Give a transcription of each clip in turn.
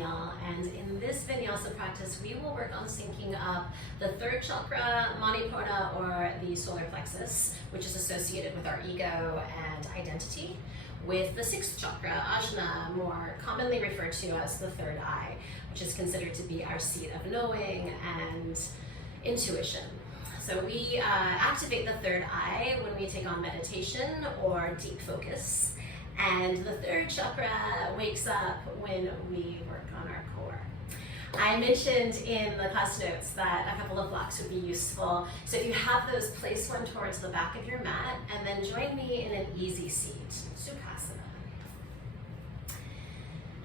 Camille, and in this Vinyasa practice we will work on syncing up the third chakra, Manipura, or the solar plexus, which is associated with our ego and identity, with the sixth chakra, Ajna, more commonly referred to as the third eye, which is considered to be our seat of knowing and intuition. So we activate the third eye when we take on meditation or deep focus. And the third chakra wakes up when we work on our core. I mentioned in the class notes that a couple of blocks would be useful. So if you have those, place one towards the back of your mat and then join me in an easy seat, Sukhasana.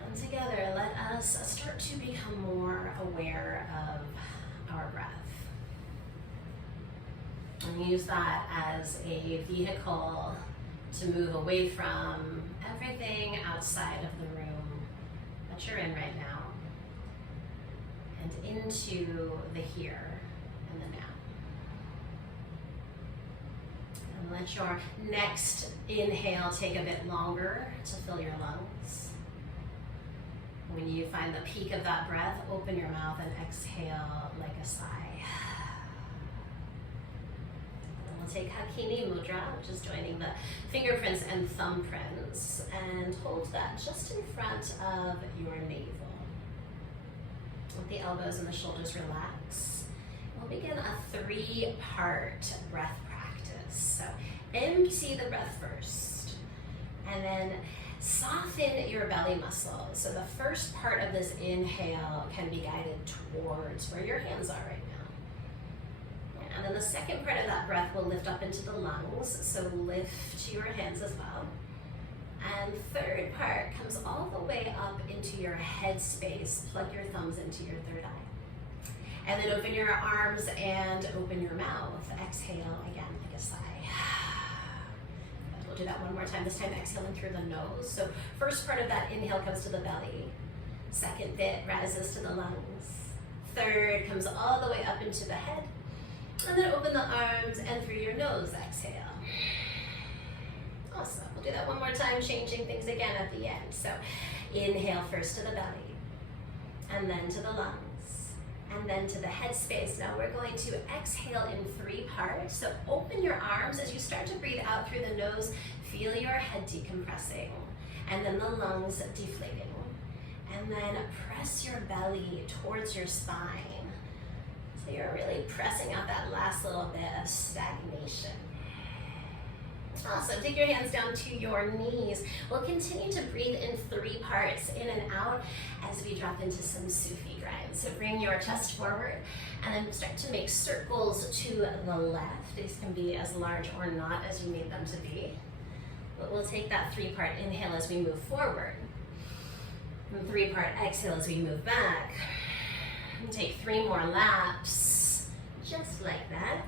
And together, let us start to become more aware of our breath. And use that as a vehicle to move away from everything outside of the room that you're in right now and into the here and the now. And let your next inhale take a bit longer to fill your lungs. When you find the peak of that breath, open your mouth and exhale like a sigh. We'll take Hakini Mudra, which is joining the fingerprints and thumbprints, and hold that just in front of your navel. Let the elbows and the shoulders relax. We'll begin a 3-part breath practice. So empty the breath first, and then soften your belly muscles. So the first part of this inhale can be guided towards where your hands are right now. And then the second part of that breath will lift up into the lungs, so lift your hands as well. And third part comes all the way up into your head space. Plug your thumbs into your third eye. And then open your arms and open your mouth. Exhale again, like a sigh. We'll do that one more time, this time exhaling through the nose. So first part of that inhale comes to the belly. Second bit rises to the lungs. Third comes all the way up into the head. And then open the arms and through your nose, exhale. Awesome. We'll do that one more time, changing things again at the end. So inhale first to the belly, and then to the lungs, and then to the head space. Now we're going to exhale in 3 parts. So open your arms as you start to breathe out through the nose. Feel your head decompressing, and then the lungs deflating. And then press your belly towards your spine. So you're really pressing out that last little bit of stagnation. Awesome. Take your hands down to your knees. We'll continue to breathe in 3 parts, in and out, as we drop into some Sufi grind. So bring your chest forward and then start to make circles to the left. These can be as large or not as you need them to be. But we'll take that 3-part inhale as we move forward. And 3-part exhale as we move back. And take 3 more laps, just like that.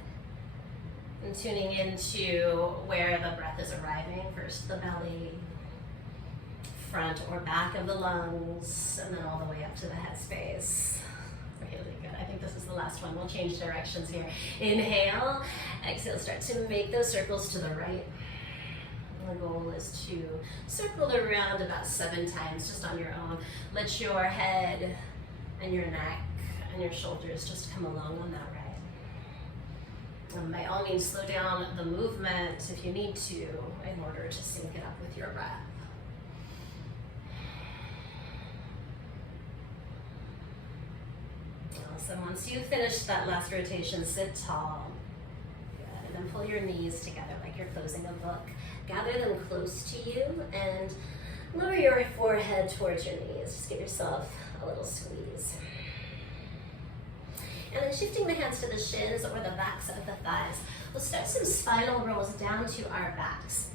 And tuning into where the breath is arriving. First the belly, front or back of the lungs, and then all the way up to the head space. Really good. I think this is the last one. We'll change directions here. Inhale, exhale, start to make those circles to the right. The goal is to circle around about 7 times just on your own. Let your head and your neck and your shoulders just come along on that ride. And by all means, slow down the movement if you need to in order to sync it up with your breath. Awesome. Once you finish that last rotation, sit tall. Good. And then pull your knees together like you're closing a book. Gather them close to you and lower your forehead towards your knees. Just give yourself a little squeeze. And then shifting the hands to the shins or the backs of the thighs, we'll start some spinal rolls down to our backs.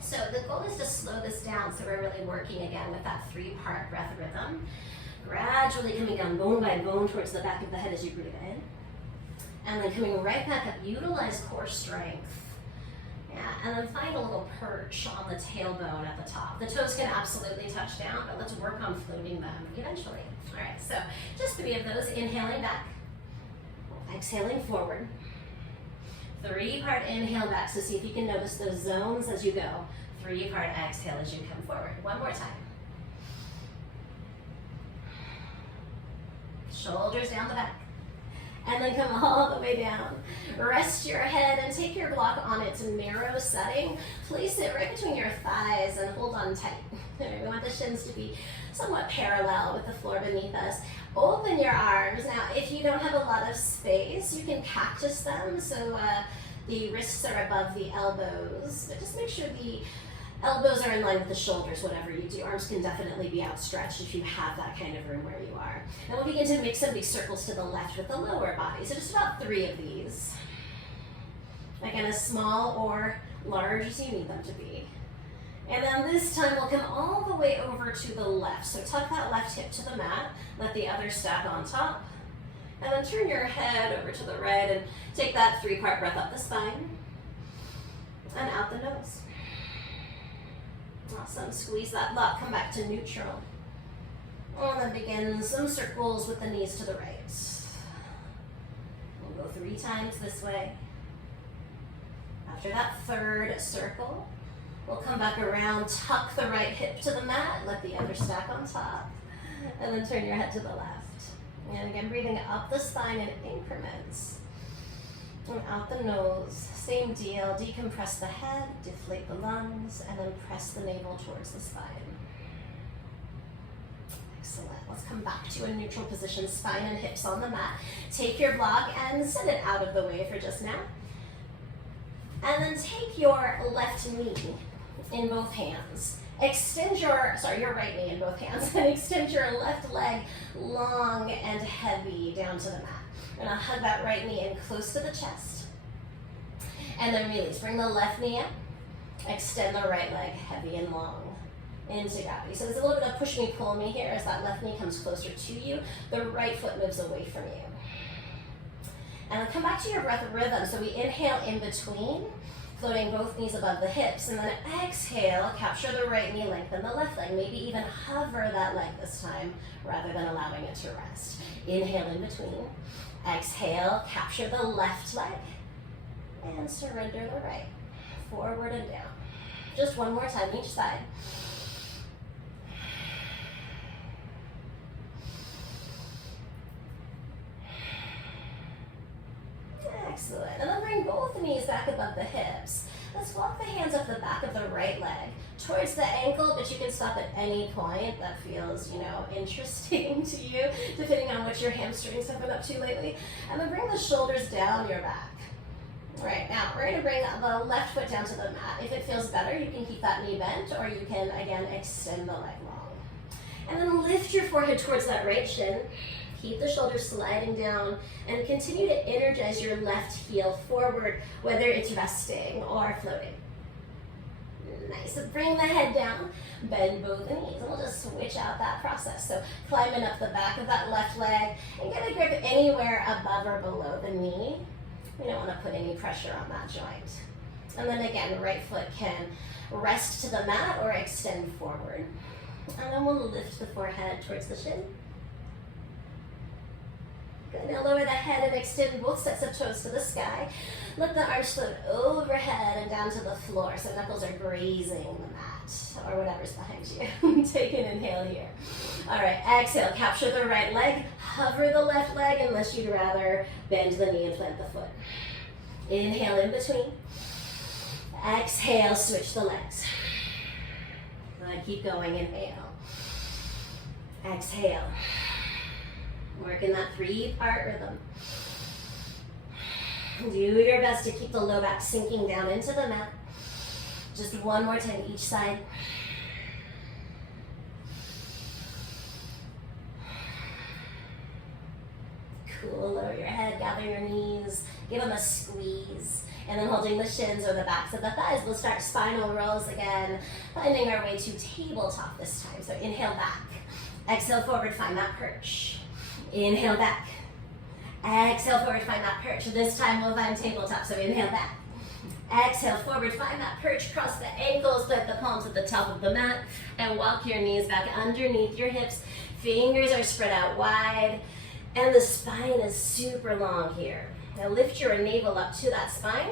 So the goal is to slow this down so we're really working again with that 3-part breath rhythm. Gradually coming down bone by bone towards the back of the head as you breathe in. And then coming right back up, utilize core strength. Yeah, and then find a little perch on the tailbone at the top. The toes can absolutely touch down, but let's work on floating them eventually. All right, so just 3 of those, inhaling back. Exhaling forward. 3-part inhale back. So see if you can notice those zones as you go. 3-part exhale as you come forward. One more time. shoulders down the back. And then come all the way down. Rest your head and take your block on its narrow setting. Place it right between your thighs and hold on tight. We want the shins to be somewhat parallel with the floor beneath us. Open your arms. Now, if you don't have a lot of space, you can cactus them so the wrists are above the elbows. But just make sure the elbows are in line with the shoulders, whatever you do. Arms can definitely be outstretched if you have that kind of room where you are. Then we'll begin to mix some of these circles to the left with the lower body. So just about 3 of these. Again, as small or large as you need them to be. And then this time we'll come all the way over to the left. So tuck that left hip to the mat, let the other stack on top. And then turn your head over to the right and take that 3-part breath up the spine and out the nose. Awesome. Squeeze that butt, come back to neutral. And then begin some circles with the knees to the right. We'll go 3 times this way. After that 3rd circle, we'll come back around, tuck the right hip to the mat, let the other stack on top, and then turn your head to the left. And again, breathing up the spine in increments. And out the nose, same deal, decompress the head, deflate the lungs, and then press the navel towards the spine. Excellent. Let's come back to a neutral position, spine and hips on the mat. Take your block and set it out of the way for just now. And then take your left knee in both hands. Extend your right knee in both hands and extend your left leg long and heavy down to the mat. And I'll hug that right knee in close to the chest. And then release. Bring the left knee up. Extend the right leg heavy and long into gravity. So there's a little bit of push me, pull me here as that left knee comes closer to you. The right foot moves away from you. And then come back to your breath rhythm. So we inhale in between, floating both knees above the hips. And then exhale, capture the right knee, lengthen the left leg. Maybe even hover that leg this time rather than allowing it to rest. Inhale in between. Exhale, capture the left leg. And surrender the right. Forward and down. Just one more time each side. Excellent. And then bring both knees back above the hips. Let's walk the hands up the back of the right leg towards the ankle, but you can stop at any point that feels, interesting to you, depending on what your hamstrings have been up to lately. And then bring the shoulders down your back. Right, now we're going to bring the left foot down to the mat. If it feels better, you can keep that knee bent, or you can, again, extend the leg long. And then lift your forehead towards that right shin. Keep the shoulders sliding down and continue to energize your left heel forward, whether it's resting or floating. Nice. So bring the head down, bend both knees, and we'll just switch out that process. So climbing up the back of that left leg and get a grip anywhere above or below the knee. We don't want to put any pressure on that joint. And then again, right foot can rest to the mat or extend forward. And then we'll lift the forehead towards the shin. Good. Now lower the head and extend both sets of toes to the sky. Let the arms float overhead and down to the floor so knuckles are grazing the mat or whatever's behind you. Take an inhale here. All right, exhale, capture the right leg, hover the left leg unless you'd rather bend the knee and plant the foot. Inhale in between. Exhale, switch the legs. Good, keep going, inhale. Exhale. Work in that 3-part rhythm. Do your best to keep the low back sinking down into the mat. Just one more time each side. Cool, lower your head, gather your knees, give them a squeeze. And then holding the shins or the backs of the thighs, we'll start spinal rolls again, finding our way to tabletop this time. So inhale back, exhale forward, find that perch. Inhale back. Exhale forward, find that perch. This time we'll find tabletop, so inhale back. Exhale forward, find that perch, cross the ankles, plant the palms at the top of the mat, and walk your knees back underneath your hips. Fingers are spread out wide, and the spine is super long here. Now lift your navel up to that spine,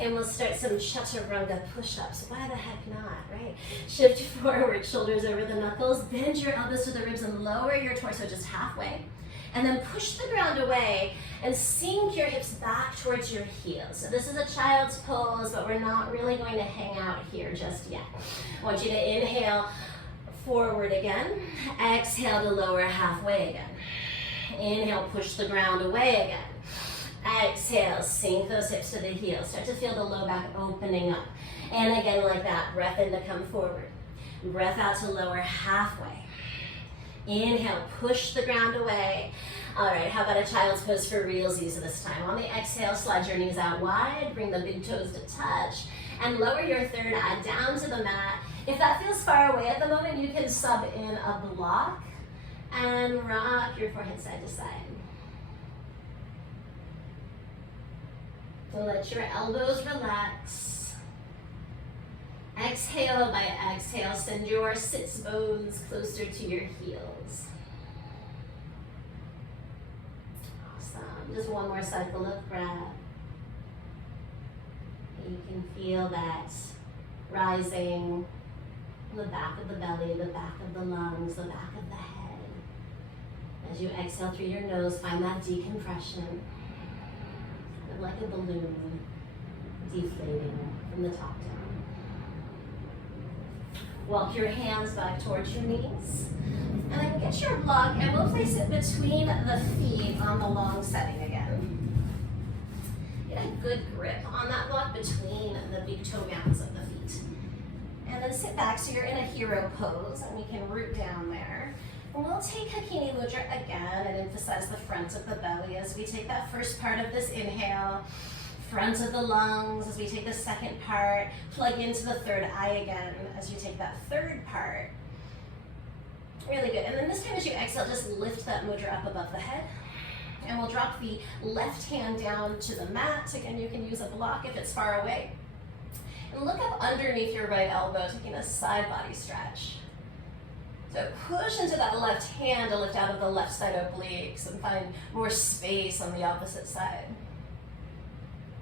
and we'll start some chaturanga push-ups. Why the heck not, right? Shift forward, shoulders over the knuckles, bend your elbows to the ribs, and lower your torso just halfway. And then push the ground away and sink your hips back towards your heels. So this is a child's pose, but we're not really going to hang out here just yet. I want you to inhale forward again. Exhale to lower halfway again. Inhale, push the ground away again. Exhale, sink those hips to the heels. Start to feel the low back opening up. And again like that, breath in to come forward. Breath out to lower halfway. Inhale, push the ground away. All right, how about a child's pose for realsies this time? On the exhale, slide your knees out wide, bring the big toes to touch, and lower your third eye down to the mat. If that feels far away at the moment, you can sub in a block and rock your forehead side to side. So let your elbows relax. Exhale by exhale, send your sits bones closer to your heels. Awesome. Just one more cycle of breath. You can feel that rising in the back of the belly, the back of the lungs, the back of the head. As you exhale through your nose, find that decompression, kind of like a balloon deflating from the top down. Walk your hands back towards your knees. And then get your block and we'll place it between the feet on the long setting again. Get a good grip on that block between the big toe mounds of the feet. And then sit back so you're in a hero pose and we can root down there. And we'll take Hakini Mudra again and emphasize the front of the belly as we take that first part of this inhale. Front of the lungs as we take the second part, plug into the third eye again as you take that third part. Really good. And then this time as you exhale, just lift that mudra up above the head. And we'll drop the left hand down to the mat. Again, you can use a block if it's far away. And look up underneath your right elbow, taking a side body stretch. So push into that left hand to lift out of the left side obliques and find more space on the opposite side.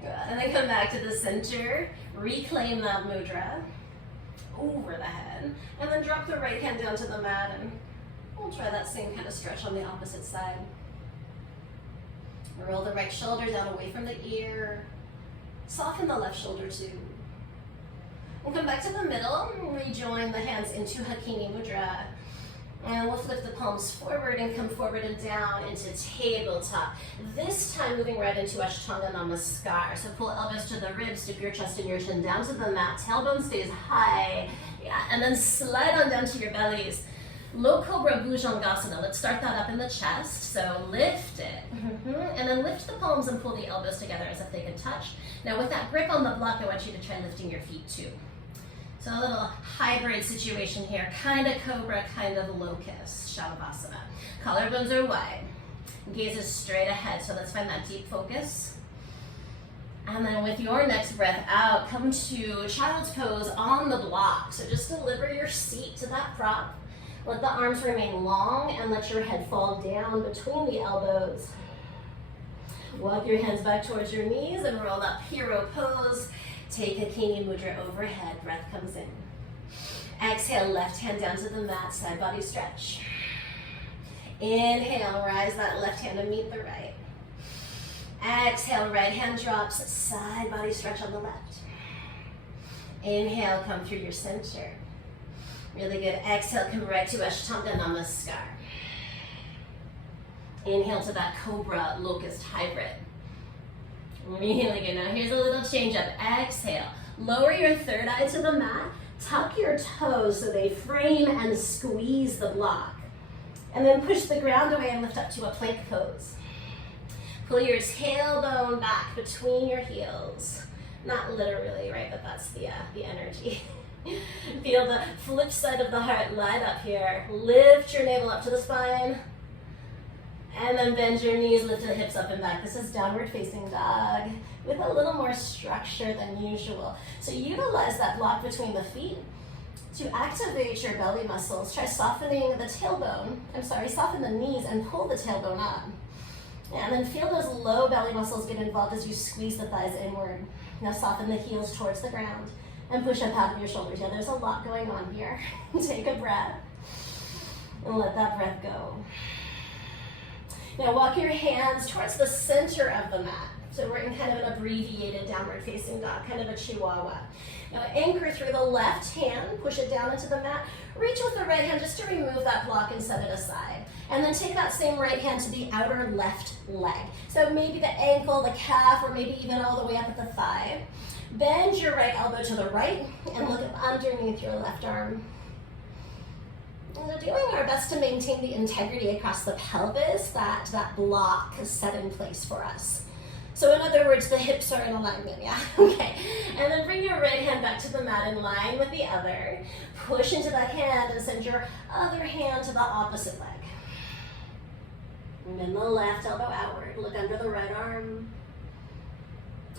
Good. And then come back to the center, reclaim that mudra over the head, and then drop the right hand down to the mat, and we'll try that same kind of stretch on the opposite side. Roll the right shoulder down away from the ear, soften the left shoulder too. And come back to the middle, rejoin the hands into Hakini Mudra. And we'll flip the palms forward and come forward and down into tabletop. This time moving right into Ashtanga Namaskar. So pull elbows to the ribs, dip your chest and your chin down to the mat. Tailbone stays high. Yeah, and then slide on down to your bellies. Low Cobra Bhujangasana. Let's start that up in the chest. So lift it. And then lift the palms and pull the elbows together as if they could touch. Now with that grip on the block, I want you to try lifting your feet too. So a little hybrid situation here, kind of cobra, kind of locust, Shavasana. Collarbones are wide, gaze is straight ahead, so let's find that deep focus. And then with your next breath out, come to child's pose on the block. So just deliver your seat to that prop. Let the arms remain long and let your head fall down between the elbows. Walk your hands back towards your knees and roll up hero pose. Take Hakini Mudra overhead, breath comes in. Exhale, left hand down to the mat, side body stretch. Inhale, rise that left hand to meet the right. Exhale, right hand drops, side body stretch on the left. Inhale, come through your center. Really good. Exhale, come right to Ashtanga Namaskar. Inhale to that Cobra Locust Hybrid. Really good. Now here's a little change up. Exhale. Lower your third eye to the mat. Tuck your toes so they frame and squeeze the block. And then push the ground away and lift up to a plank pose. Pull your tailbone back between your heels. Not literally, right? But that's the energy. Feel the flip side of the heart light up here. Lift your navel up to the spine. And then bend your knees, lift the hips up and back. This is downward facing dog with a little more structure than usual. So utilize that block between the feet to activate your belly muscles. Try softening the tailbone. Soften the knees and pull the tailbone up. And then feel those low belly muscles get involved as you squeeze the thighs inward. Now soften the heels towards the ground and push up out of your shoulders. Yeah, there's a lot going on here. Take a breath and let that breath go. Now walk your hands towards the center of the mat. So we're in kind of an abbreviated downward facing dog, kind of a chihuahua. Now anchor through the left hand, push it down into the mat, reach with the right hand just to remove that block and set it aside. And then take that same right hand to the outer left leg. So maybe the ankle, the calf, or maybe even all the way up at the thigh. Bend your right elbow to the right and look up underneath your left arm. And we're doing our best to maintain the integrity across the pelvis that block is set in place for us. So in other words, the hips are in alignment, yeah? Okay. And then bring your right hand back to the mat in line with the other. Push into that hand and send your other hand to the opposite leg. And then the left elbow outward. Look under the right arm.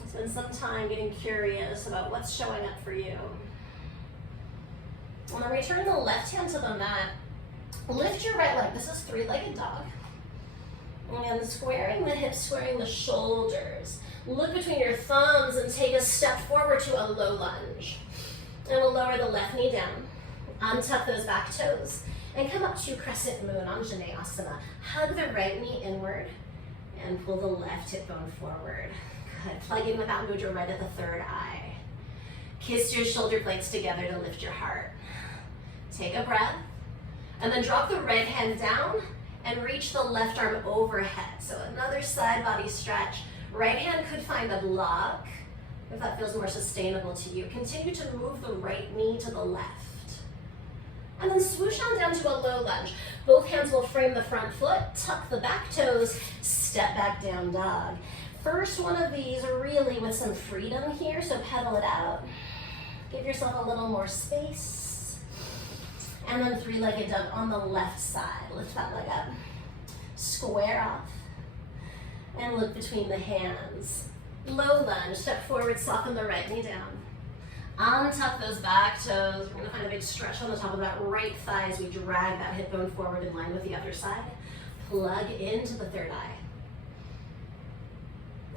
Spend some time getting curious about what's showing up for you. And then return the left hand to the mat. Lift your right leg. This is three-legged dog. And squaring the hips, squaring the shoulders. Look between your thumbs and take a step forward to a low lunge. And we'll lower the left knee down. Untuck those back toes. And come up to crescent moon, Vinyasa. Hug the right knee inward. And pull the left hip bone forward. Good. Plug in with that mudra right at the third eye. Kiss your shoulder blades together to lift your heart. Take a breath. And then drop the right hand down and reach the left arm overhead. So another side body stretch. Right hand could find a block if that feels more sustainable to you. Continue to move the right knee to the left. And then swoosh on down to a low lunge. Both hands will frame the front foot, tuck the back toes, step back down dog. First one of these really with some freedom here, so pedal it out. Give yourself a little more space. And then three-legged dog on the left side. Lift that leg up. Square off. And look between the hands. Low lunge. Step forward, soften the right knee down. Untuck those back toes. We're going to find a big stretch on the top of that right thigh as we drag that hip bone forward in line with the other side. Plug into the third eye.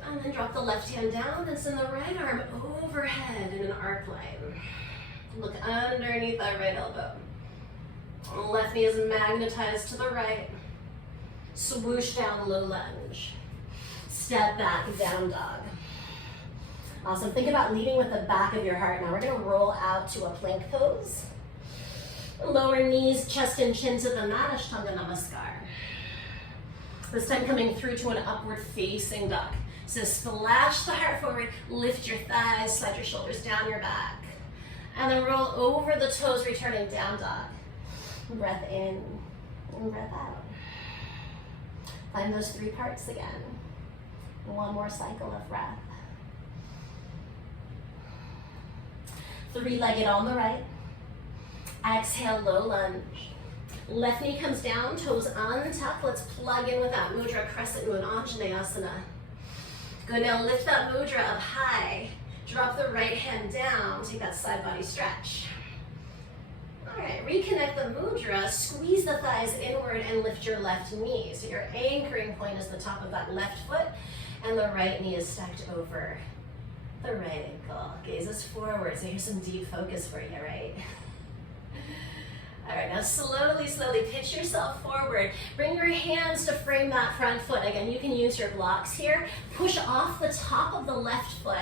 And then drop the left hand down and send the right arm overhead in an arc line. Look underneath that right elbow. Left knee is magnetized to the right. Swoosh down, low lunge. Step back, down dog. Awesome. Think about leading with the back of your heart. Now we're going to roll out to a plank pose. Lower knees, chest and chin to the mat, Ashtanga Namaskar. This time coming through to an upward facing dog. So splash the heart forward, lift your thighs, slide your shoulders down your back. And then roll over the toes, returning down dog. Breath in and breath out. Find those three parts again. One more cycle of breath. Three-legged on the right. Exhale, low lunge. Left knee comes down, toes untucked. Let's plug in with that mudra, crescent moon, Anjaneyasana. Good, now lift that mudra up high. Drop the right hand down, take that side body stretch. All right, reconnect the mudra, squeeze the thighs inward and lift your left knee. So your anchoring point is the top of that left foot and the right knee is stacked over the right ankle. Gazes forward, so here's some deep focus for you, right? All right, now slowly, slowly pitch yourself forward. Bring your hands to frame that front foot. Again, you can use your blocks here. Push off the top of the left foot.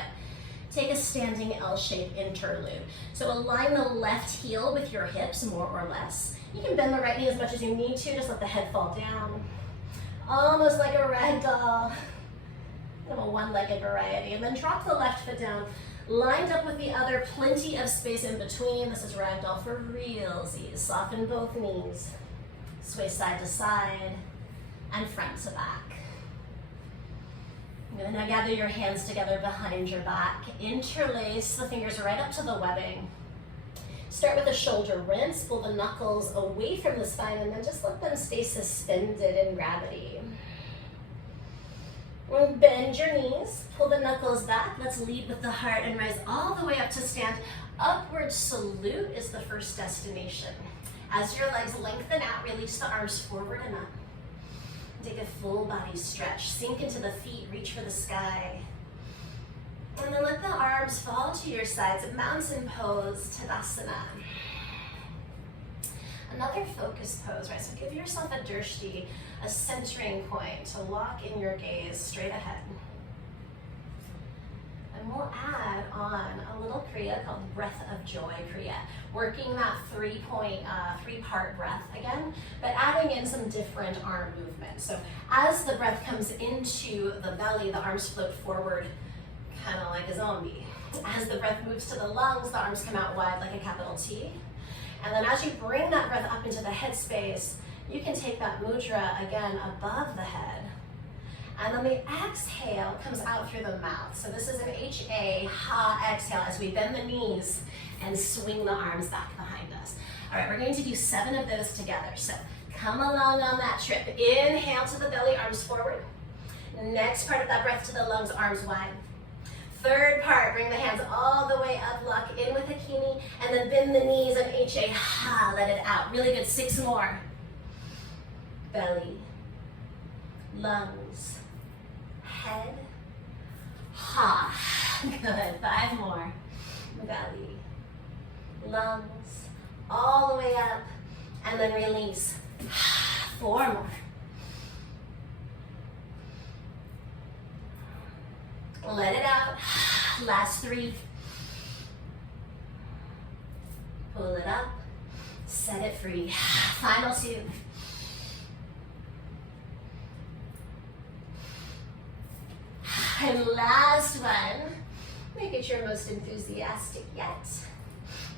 Take a standing L-shaped interlude. So align the left heel with your hips, more or less. You can bend the right knee as much as you need to. Just let the head fall down. Almost like a rag doll. Kind of a one-legged variety. And then drop the left foot down. Lined up with the other, plenty of space in between. This is ragdoll for realsies. Soften both knees. Sway side to side and front to back. And now gather your hands together behind your back. Interlace the fingers right up to the webbing. Start with a shoulder rinse. Pull the knuckles away from the spine and then just let them stay suspended in gravity. Bend your knees, pull the knuckles back. Let's lead with the heart and rise all the way up to stand. Upward salute is the first destination. As your legs lengthen out, release the arms forward and up. Take a full body stretch. Sink into the feet, reach for the sky. And then let the arms fall to your sides. Mountain pose, Tadasana. Another focus pose, right? So give yourself a drishti, a centering point to lock in your gaze straight ahead. And we'll add on a little kriya called Breath of Joy Kriya, working that three-part breath again, but adding in some different arm movements. So as the breath comes into the belly, the arms float forward, kind of like a zombie. As the breath moves to the lungs, the arms come out wide like a capital T. And then as you bring that breath up into the head space, you can take that mudra again above the head. And then the exhale comes out through the mouth. So this is an H-A, ha, exhale, as we bend the knees and swing the arms back behind us. All right, we're going to do 7 of those together. So come along on that trip. Inhale to the belly, arms forward. Next part of that breath to the lungs, arms wide. Third part, bring the hands all the way up, lock in with Hakini, and then bend the knees and H-A, ha, let it out. Really good, 6 more. Belly, lungs, head, ha. Good, 5 more. Belly, lungs, all the way up, and then release. 4 more. Let it out. Last 3. Pull it up. Set it free. Final 2. And last one. Make it your most enthusiastic yet.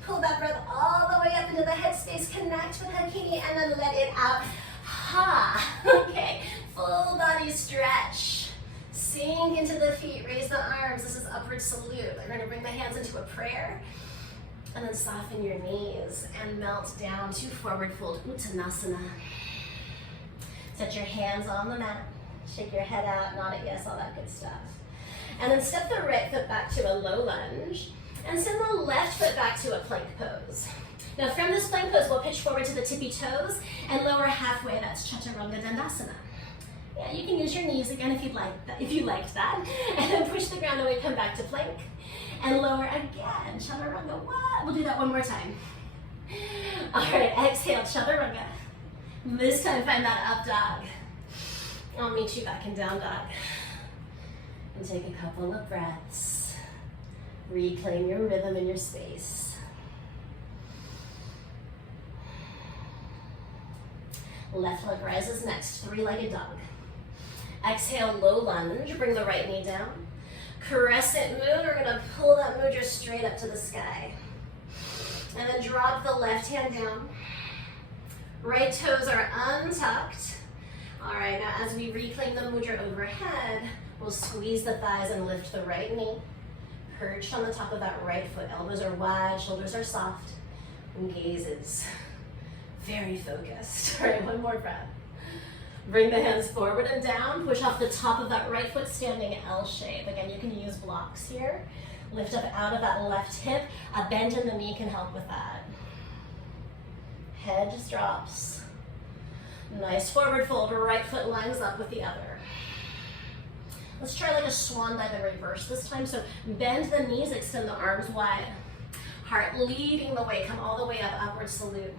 Pull that breath all the way up into the headspace. Connect with Hakini and then let it out. Ha. Okay. Full body stretch. Sink into the feet, raise the arms. This is upward salute. We're going to bring the hands into a prayer and then soften your knees and melt down to forward fold Uttanasana. Set your hands on the mat. Shake your head out, nod at yes, all that good stuff. And then step the right foot back to a low lunge and send the left foot back to a plank pose. Now from this plank pose, we'll pitch forward to the tippy toes and lower halfway. That's Chaturanga Dandasana. Yeah, you can use your knees again if you liked that. And then push the ground away, come back to plank. And lower again, Chaturanga. What? We'll do that one more time. All right, exhale, Chaturanga. This time find that up dog. I'll meet you back in down dog. And take a couple of breaths. Reclaim your rhythm in your space. Left leg rises next, 3-legged dog. Exhale, low lunge, bring the right knee down. Crescent moon, we're gonna pull that mudra straight up to the sky. And then drop the left hand down. Right toes are untucked. All right, now as we reclaim the mudra overhead, we'll squeeze the thighs and lift the right knee. Perched on the top of that right foot, elbows are wide, shoulders are soft, and gazes very focused. All right, one more breath. Bring the hands forward and down. Push off the top of that right foot, standing L shape. Again, you can use blocks here. Lift up out of that left hip. A bend in the knee can help with that. Head just drops. Nice forward fold. Right foot lines up with the other. Let's try like a swan dive in reverse this time. So bend the knees, extend the arms wide. Heart leading the way. Come all the way up, upward salute.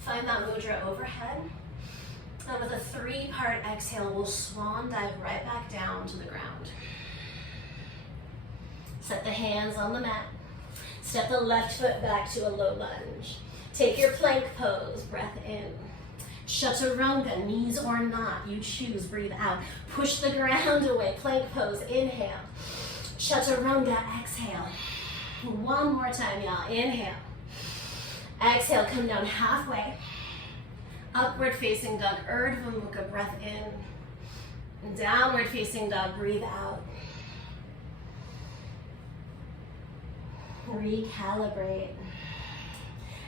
Find that mudra overhead. And with a 3-part exhale, we'll swan dive right back down to the ground. Set the hands on the mat. Step the left foot back to a low lunge. Take your plank pose, breath in. Chaturanga, knees or not, you choose, breathe out. Push the ground away, plank pose, inhale. Chaturanga, exhale. One more time, y'all, inhale. Exhale, come down halfway. Upward facing dog, Urdhva Mukha, breath in. Downward facing dog, breathe out. Recalibrate.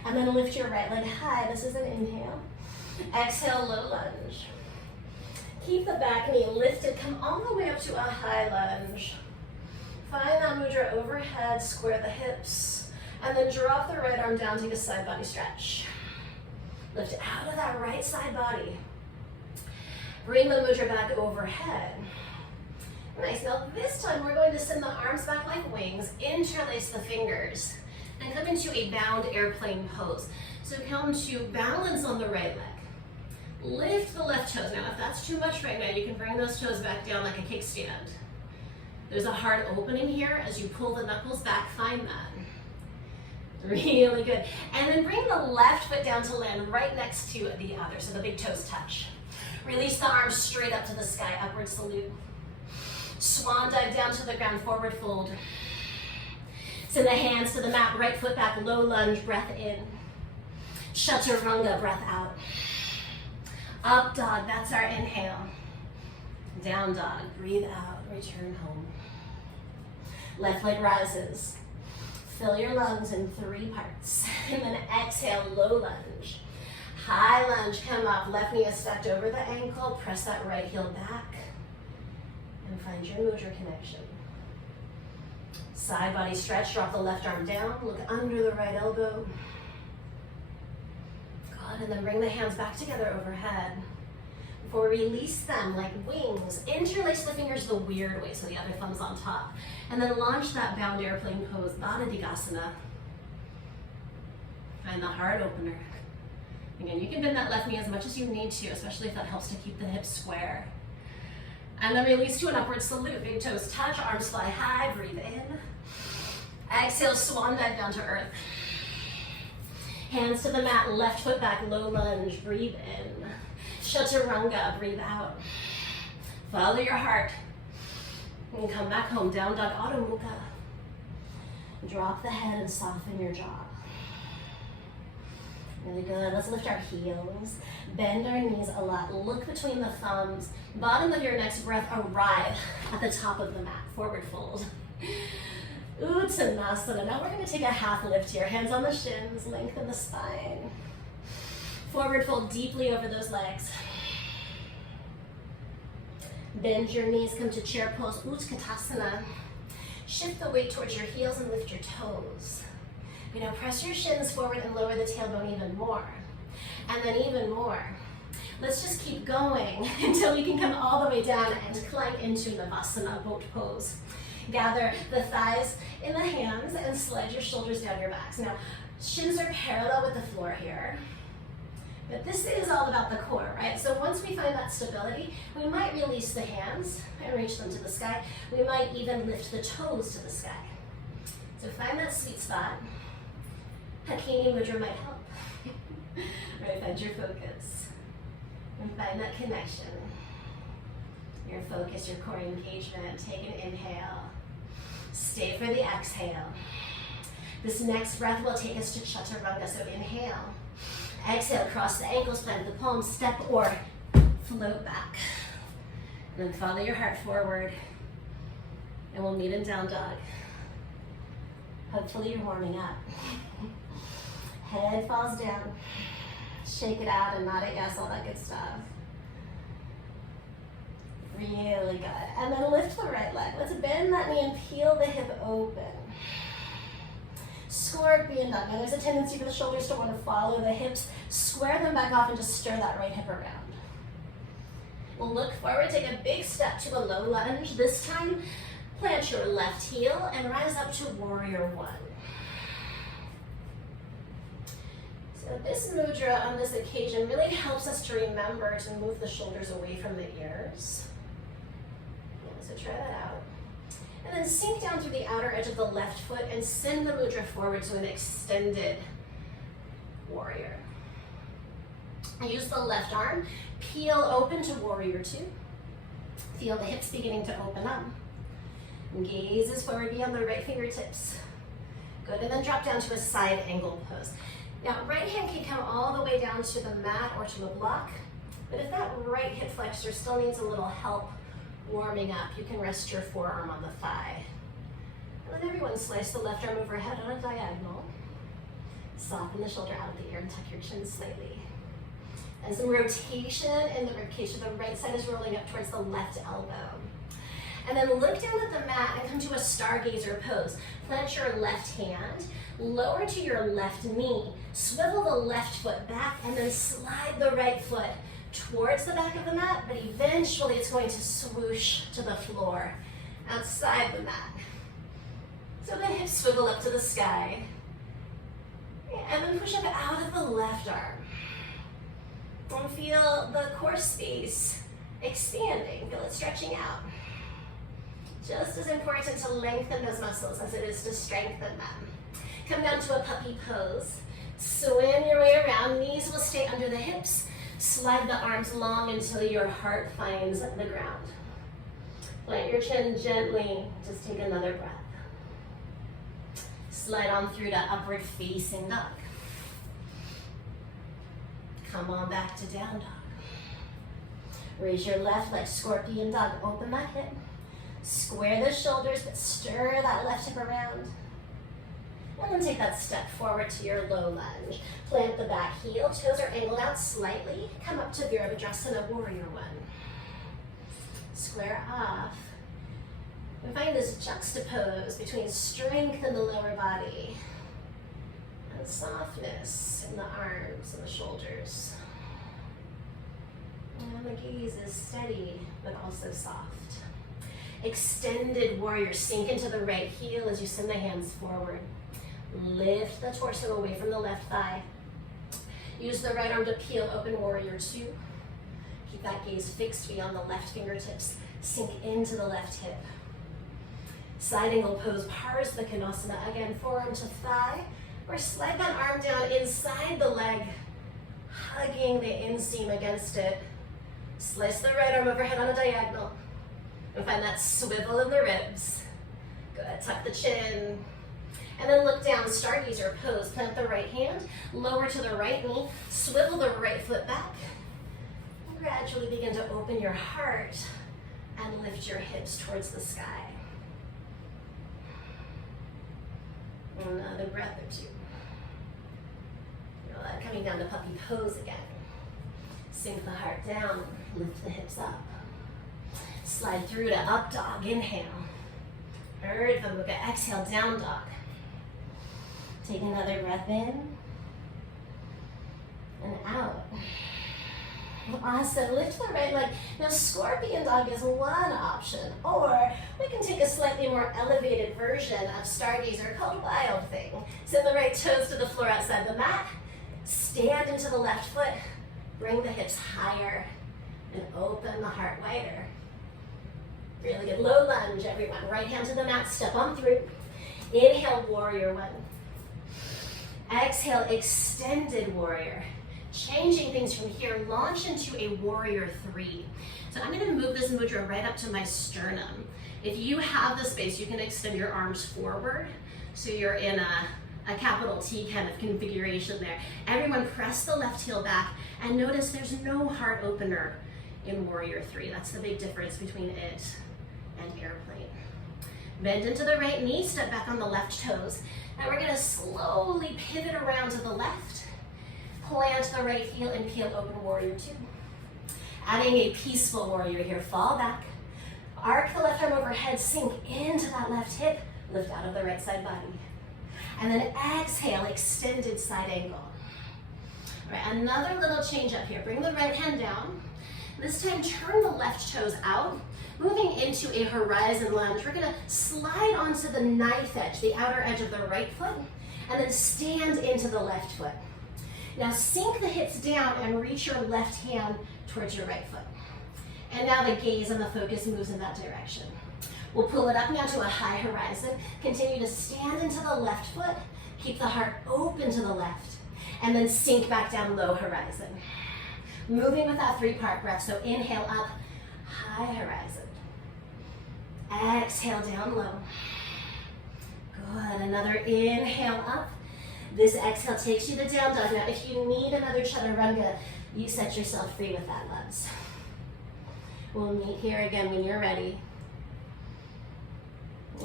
And then lift your right leg high. This is an inhale. Exhale, low lunge. Keep the back knee lifted. Come all the way up to a high lunge. Find that mudra overhead, square the hips. And then drop the right arm down, take a side body stretch. Lift out of that right side body. Bring the mudra back overhead. Nice, now this time we're going to send the arms back like wings, interlace the fingers. and come into a bound airplane pose. So come to balance on the right leg. Lift the left toes. Now, if that's too much right now, you can bring those toes back down like a kickstand. There's a hard opening here. As you pull the knuckles back, find that. Really good. And then bring the left foot down to land right next to the other, so the big toes touch. Release the arms straight up to the sky, upward salute. Swan dive down to the ground, forward fold. Send the hands to the mat, right foot back, low lunge, breath in. Chaturanga, breath out. Up dog, that's our inhale. Down dog, breathe out, return home. Left leg rises. Fill your lungs in 3 parts. And then exhale, low lunge. High lunge, come up, left knee is stacked over the ankle, press that right heel back, and find your mudra connection. Side body stretch, drop the left arm down, look under the right elbow. Good, and then bring the hands back together overhead. Before we release them like wings, interlace the fingers the weird way, so the other thumb's on top. And then launch that bound airplane pose, Baddha. Find the heart opener. Again, you can bend that left knee as much as you need to, especially if that helps to keep the hips square. And then release to an upward salute. Big toes touch, arms fly high, breathe in. Exhale, swan dive down to earth. Hands to the mat, left foot back, low lunge, breathe in. Chaturanga, breathe out. Follow your heart. And come back home, down dog, Adho Mukha. Drop the head and soften your jaw. Really good. Let's lift our heels. Bend our knees a lot. Look between the thumbs. Bottom of your next breath, arrive at the top of the mat. Forward fold. Uttanasana. Now we're going to take a half lift here. Hands on the shins. Lengthen the spine. Forward fold deeply over those legs. Bend your knees. Come to chair pose. Utkatasana. Shift the weight towards your heels and lift your toes. You know, press your shins forward and lower the tailbone even more. And then even more. Let's just keep going until we can come all the way down and climb into Navasana, boat pose. Gather the thighs in the hands and slide your shoulders down your backs. Now, shins are parallel with the floor here. But this is all about the core, right? So once we find that stability, we might release the hands and reach them to the sky. We might even lift the toes to the sky. So find that sweet spot. Hakini Mudra might help. Right, find your focus. And find that connection. Your focus, your core engagement. Take an inhale. Stay for the exhale. This next breath will take us to Chaturanga, so inhale. Exhale, cross the ankles, plant the palms, step or float back. And then follow your heart forward. And we'll meet in down dog. Hopefully you're warming up. Head falls down. Shake it out and not a yes, all that good stuff. Really good. And then lift the right leg. Let's bend that knee and peel the hip open. Scorpion dog. Now there's a tendency for the shoulders to want to follow the hips. Square them back off and just stir that right hip around. We'll look forward, take a big step to a low lunge. This time, plant your left heel and rise up to warrior one. So this mudra on this occasion really helps us to remember to move the shoulders away from the ears. Yeah, so try that out. And then sink down through the outer edge of the left foot and send the mudra forward to an extended warrior. Use the left arm, peel open to warrior two. Feel the hips beginning to open up. Gaze is forward beyond the right fingertips. Good, and then drop down to a side angle pose. Now, right hand can come all the way down to the mat or to a block, but if that right hip flexor still needs a little help warming up, you can rest your forearm on the thigh. And then everyone slice the left arm overhead on a diagonal. Soften the shoulder out of the ear and tuck your chin slightly. And some rotation in the ribcage, so the right side is rolling up towards the left elbow. And then look down at the mat and come to a stargazer pose. Plant your left hand, lower to your left knee, swivel the left foot back, and then slide the right foot towards the back of the mat, but eventually it's going to swoosh to the floor outside the mat. So the hips swivel up to the sky. And then push up out of the left arm. And feel the core space expanding. Feel it stretching out. Just as important to lengthen those muscles as it is to strengthen them. Come down to a puppy pose. Swim your way around. Knees will stay under the hips. Slide the arms long until your heart finds the ground. Plant your chin gently. Just take another breath. Slide on through to upward facing dog. Come on back to down dog. Raise your left leg, scorpion dog. Open that hip. Square the shoulders, but stir that left hip around. And then take that step forward to your low lunge. Plant the back heel. Toes are angled out slightly. Come up to Virabhadrasana, warrior one. Square off. And find this juxtapose between strength in the lower body and softness in the arms and the shoulders. And the gaze is steady, but also soft. Extended warrior. Sink into the right heel as you send the hands forward. Lift the torso away from the left thigh. Use the right arm to peel open warrior two. Keep that gaze fixed beyond the left fingertips. Sink into the left hip. Side angle pose, Parsva Konasana. Again, forearm to thigh. Or slide that arm down inside the leg, hugging the inseam against it. Slice the right arm overhead on a diagonal. And find that swivel in the ribs. Good, tuck the chin. And then look down, stargazer pose. Plant the right hand, lower to the right knee, swivel the right foot back. Gradually begin to open your heart and lift your hips towards the sky. Another breath or two. Feel that coming down to puppy pose again. Sink the heart down, lift the hips up. Slide through to up dog, inhale. Urdhva Mukha, exhale, down dog. Take another breath in and out. Awesome, lift the right leg. Now scorpion dog is one option, or we can take a slightly more elevated version of stargazer called wild thing. Send the right toes to the floor outside the mat. Stand into the left foot. Bring the hips higher and open the heart wider. Really good, low lunge everyone. Right hand to the mat, step on through. Inhale, warrior one. Exhale, extended warrior. Changing things from here, launch into a warrior three. So I'm gonna move this mudra right up to my sternum. If you have the space, you can extend your arms forward. So you're in a capital T kind of configuration there. Everyone press the left heel back and notice there's no heart opener in warrior three. That's the big difference between it and airplane. Bend into the right knee, step back on the left toes. Now we're gonna slowly pivot around to the left. Plant the right heel and peel open warrior two. Adding a peaceful warrior here, fall back. Arc the left arm overhead, sink into that left hip, lift out of the right side body. And then exhale, extended side angle. All right, another little change up here. Bring the right hand down. This time turn the left toes out, moving into a horizon lunge. We're gonna slide onto the knife edge, the outer edge of the right foot, and then stand into the left foot. Now sink the hips down and reach your left hand towards your right foot. And now the gaze and the focus moves in that direction. We'll pull it up now to a high horizon. Continue to stand into the left foot. Keep the heart open to the left. And then sink back down, low horizon. Moving with that three-part breath. So inhale up, high horizon. Exhale down low. Good, another inhale up. This exhale takes you to down dog. Now if you need another chaturanga, you set yourself free with that, loves. We'll meet here again when you're ready.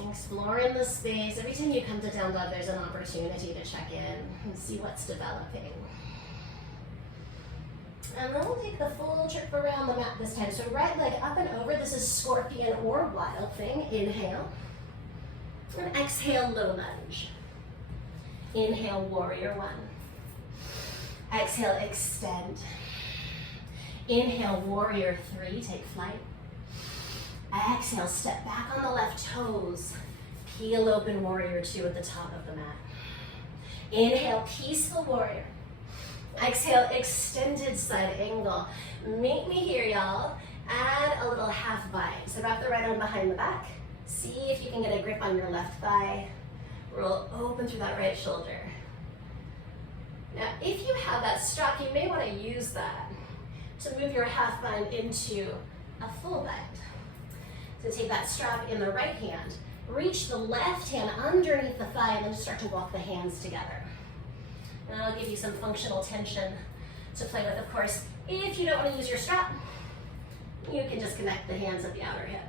Exploring the space. Every time you come to down dog, there's an opportunity to check in and see what's developing. And then we'll take the full trip around the mat this time. So right leg up and over. This is scorpion or wild thing. Inhale. And exhale, low lunge. Inhale, warrior one. Exhale, extend. Inhale, warrior three, take flight. Exhale, step back on the left toes. Peel open warrior two at the top of the mat. Inhale, peaceful warrior. Exhale, extended side angle. Meet me here, y'all. Add a little half bind. So wrap the right arm behind the back. See if you can get a grip on your left thigh. Roll open through that right shoulder. Now, if you have that strap, you may want to use that to move your half bind into a full bind. So take that strap in the right hand, reach the left hand underneath the thigh, and then start to walk the hands together. And I'll give you some functional tension to play with, of course. If you don't want to use your strap, you can just connect the hands at the outer hip.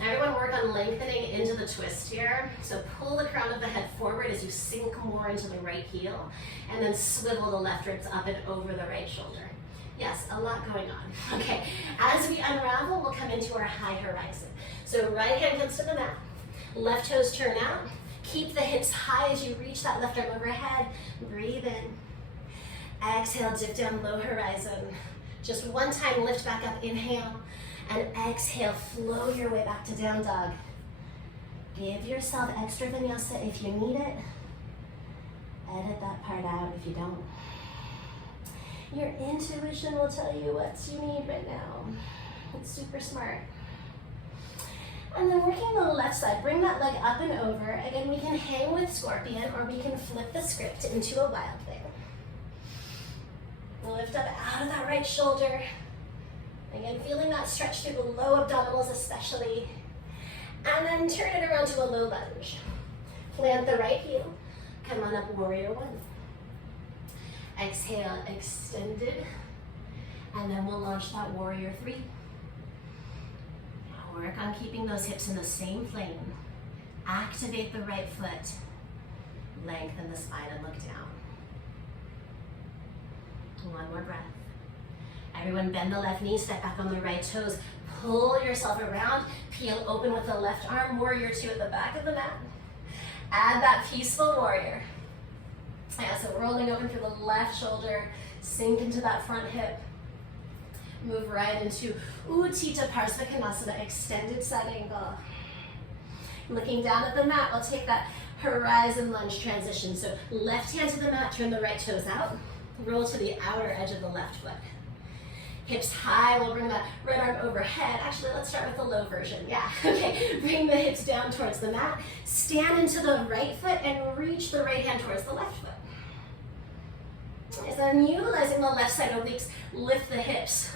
Everyone work on lengthening into the twist here. So pull the crown of the head forward as you sink more into the right heel, and then swivel the left ribs up and over the right shoulder. Yes, a lot going on. Okay, as we unravel, we'll come into our high horizon. So right hand comes to the mat, left toes turn out. Keep the hips high as you reach that left arm overhead. Breathe in. Exhale, dip down, low horizon. Just one time, lift back up, inhale. And exhale, flow your way back to down dog. Give yourself extra vinyasa if you need it. Edit that part out if you don't. Your intuition will tell you what you need right now. It's super smart. And then working the left side, bring that leg up and over. Again, we can hang with scorpion or we can flip the script into a wild thing. Lift up out of that right shoulder. Again, feeling that stretch through the low abdominals especially. And then turn it around to a low lunge. Plant the right heel. Come on up, warrior one. Exhale, extended. And then we'll launch that warrior three. Now work on keeping those hips in the same plane. Activate the right foot. Lengthen the spine and look down. One more breath. Everyone bend the left knee, step back on the right toes. Pull yourself around, peel open with the left arm, warrior two at the back of the mat. Add that peaceful warrior. Yeah, so rolling open through the left shoulder, sink into that front hip. Move right into Utthita Parsvakonasana, extended side angle. Looking down at the mat, we'll take that horizon lunge transition. So left hand to the mat, turn the right toes out. Roll to the outer edge of the left foot. Hips high, we'll bring that right arm overhead. Actually, let's start with the low version. Yeah, okay. Bring the hips down towards the mat. Stand into the right foot and reach the right hand towards the left foot. So I'm utilizing the left side obliques, lift the hips.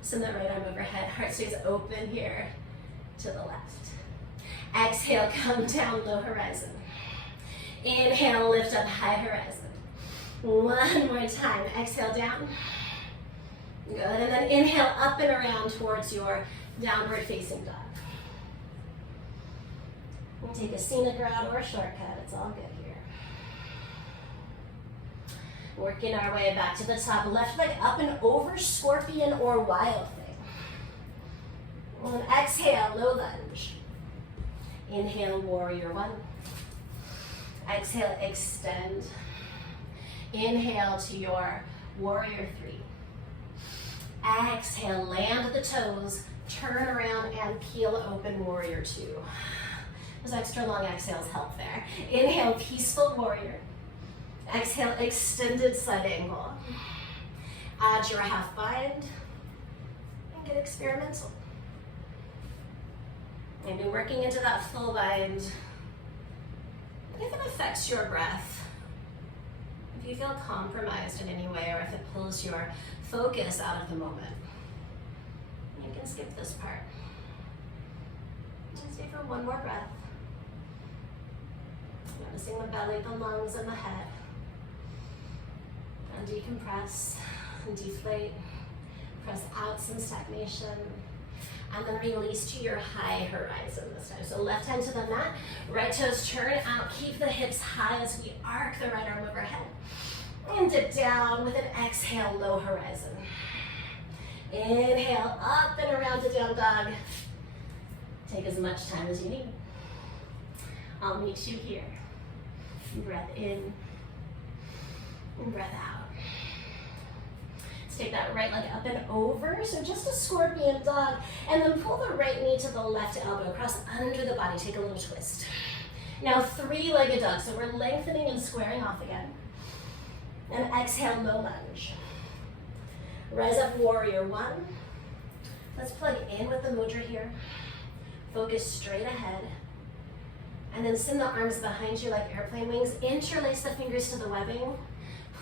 Send the right arm overhead. Heart stays open here to the left. Exhale, come down, low horizon. Inhale, lift up, high horizon. One more time. Exhale down. Good. And then inhale up and around towards your downward facing dog. We'll take a scenic route or a shortcut. It's all good here. Working our way back to the top. Left leg up and over, scorpion or wild thing. And exhale, low lunge. Inhale, warrior one. Exhale, extend. Inhale to your warrior three. Exhale, land the toes, turn around and peel open, warrior two. Those extra long exhales help there. Inhale, peaceful warrior. Exhale, extended side angle. Add your half bind and get experimental. Maybe working into that full bind. If it affects your breath, if you feel compromised in any way, or if it pulls your focus out of the moment, you can skip this part. Just stay for one more breath. Noticing the belly, the lungs, and the head. And decompress and deflate. Press out some stagnation. And then release to your high horizon this time. So left hand to the mat, right toes turn out. Keep the hips high as we arc the right arm overhead. And dip down with an exhale, low horizon. Inhale, up and around to down dog. Take as much time as you need. I'll meet you here. Breath in and breath out. Let's take that right leg up and over. So just a scorpion dog. And then pull the right knee to the left elbow. Cross under the body. Take a little twist. Now three-legged dog. So we're lengthening and squaring off again. And exhale, low lunge. Rise up, warrior one. Let's plug in with the mudra here. Focus straight ahead. And then send the arms behind you like airplane wings. Interlace the fingers to the webbing.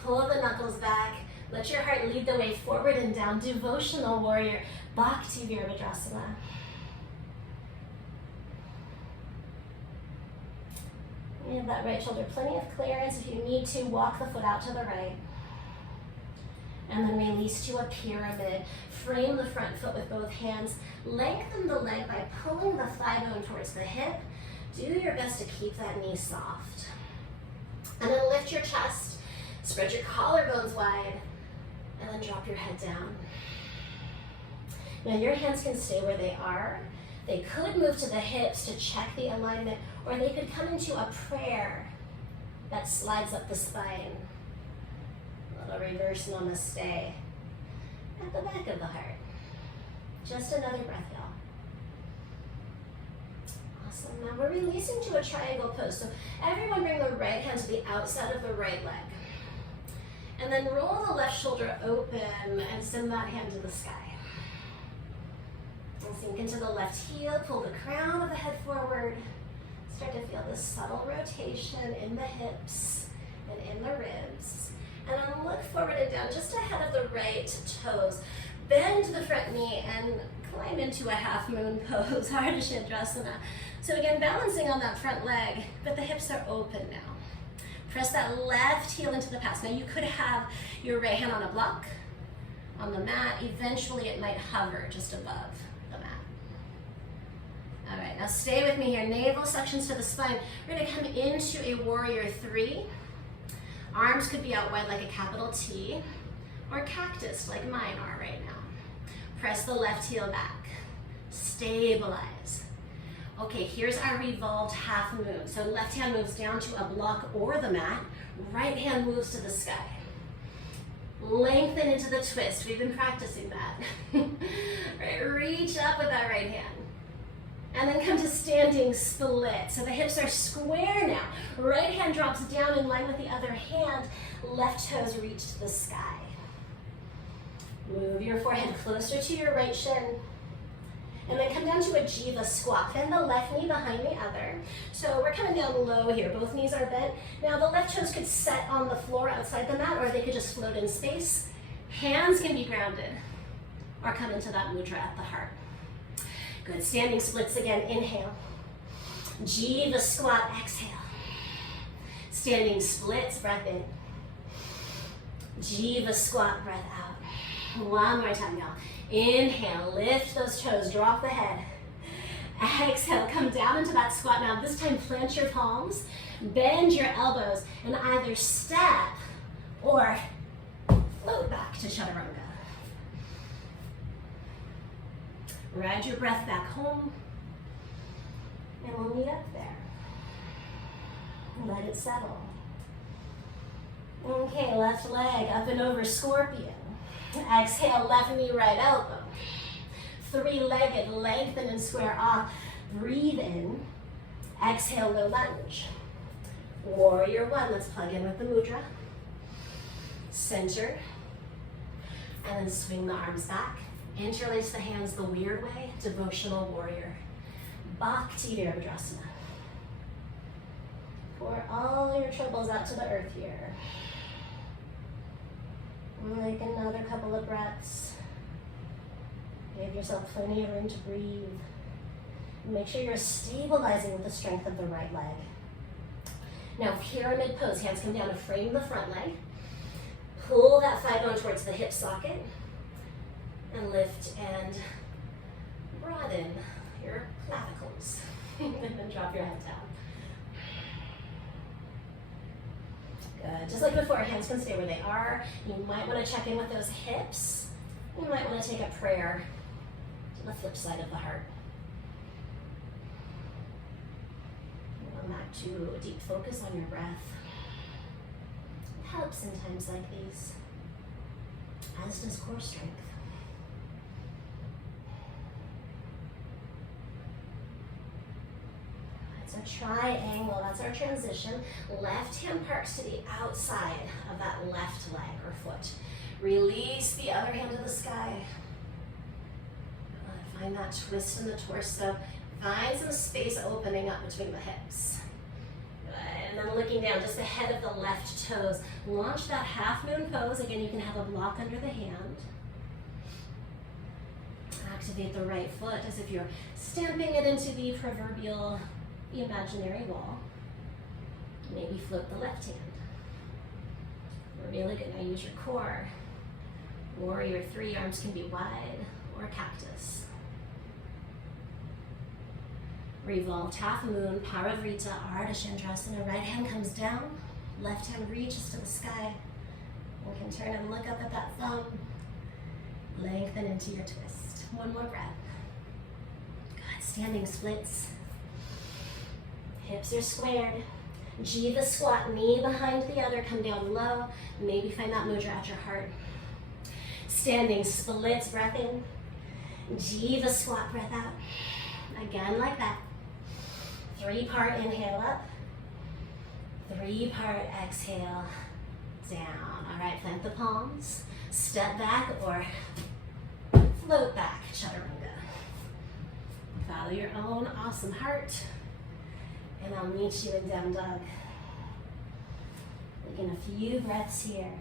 Pull the knuckles back. Let your heart lead the way forward and down. Devotional warrior. Bhakti Virabhadrasana. You have that right shoulder, plenty of clearance. If you need to, walk the foot out to the right. And then release to a pyramid. Frame the front foot with both hands. Lengthen the leg by pulling the thigh bone towards the hip. Do your best to keep that knee soft. And then lift your chest. Spread your collarbones wide. And then drop your head down. Now your hands can stay where they are. They could move to the hips to check the alignment, or they could come into a prayer that slides up the spine. A little reverse namaste at the back of the heart. Just another breath, y'all. Awesome. Now we're releasing to a triangle pose. So everyone bring the right hand to the outside of the right leg. And then roll the left shoulder open and send that hand to the sky. And sink into the left heel, pull the crown of the head forward. Start to feel this subtle rotation in the hips and in the ribs. And then look forward and down just ahead of the right toes. Bend the front knee and climb into a half moon pose, Ardha Chandrasana. So again, balancing on that front leg, but the hips are open now. Press that left heel into the past. Now you could have your right hand on a block, on the mat. Eventually it might hover just above the mat. All right, now stay with me here. Navel suctions to the spine. We're gonna come into a warrior three. Arms could be out wide like a capital T, or cactus like mine are right now. Press the left heel back. Stabilize. Okay, here's our revolved half moon. So left hand moves down to a block or the mat. Right hand moves to the sky. Lengthen into the twist. We've been practicing that. Right, reach up with that right hand. And then come to standing split. So the hips are square now. Right hand drops down in line with the other hand. Left toes reach to the sky. Move your forehead closer to your right shin. And then come down to a Jiva squat. Bend the left knee behind the other. So we're coming down low here. Both knees are bent. Now the left toes could set on the floor outside the mat, or they could just float in space. Hands can be grounded, or come into that mudra at the heart. Good, standing splits again, inhale. Jiva squat, exhale. Standing splits, breath in. Jiva squat, breath out. One more time, y'all. Inhale, lift those toes, drop the head. Exhale, come down into that squat. Now this time plant your palms, bend your elbows, and either step or float back to chaturanga. Ride your breath back home, and we'll meet up there. Let it settle. Okay, left leg up and over, scorpion. Exhale, left knee, right elbow. Three-legged, lengthen and square off. Breathe in. Exhale, low lunge. Warrior one, let's plug in with the mudra. Center. And then swing the arms back. Interlace the hands the weird way. Devotional warrior. Bhakti Virabhadrasana. Pour all your troubles out to the earth here. Take another couple of breaths. Give yourself plenty of room to breathe. Make sure you're stabilizing with the strength of the right leg. Now, pyramid pose. Hands come down to frame the front leg. Pull that thigh bone towards the hip socket. And lift and broaden your clavicles. And then drop your head down. Good. Just like before, hands can stay where they are. You might want to check in with those hips. You might want to take a prayer to the flip side of the heart. Come back to a deep focus on your breath. It helps in times like these, as does core strength. It's a triangle, that's our transition. Left hand parks to the outside of that left leg or foot. Release the other hand to the sky. Find that twist in the torso. Find some space opening up between the hips. And then looking down, just the head of the left toes. Launch that half moon pose. Again, you can have a block under the hand. Activate the right foot as if you're stamping it into the proverbial imaginary wall. Maybe float the left hand. Really good. Now use your core. Warrior 3, arms can be wide, or cactus. Revolved half moon, Parivrita, Ardha Chandrasana. Right hand comes down, left hand reaches to the sky. You can turn and look up at that thumb. Lengthen into your twist. One more breath. Good, standing splits. Hips are squared. Jiva squat, knee behind the other, come down low. Maybe find that mudra at your heart. Standing splits, breath in. Jiva squat, breath out. Again like that. 3-part inhale up. 3-part exhale down. All right, plant the palms. Step back or float back, chaturanga. Follow your own awesome heart. And I'll meet you in down dog. Taking a few breaths here.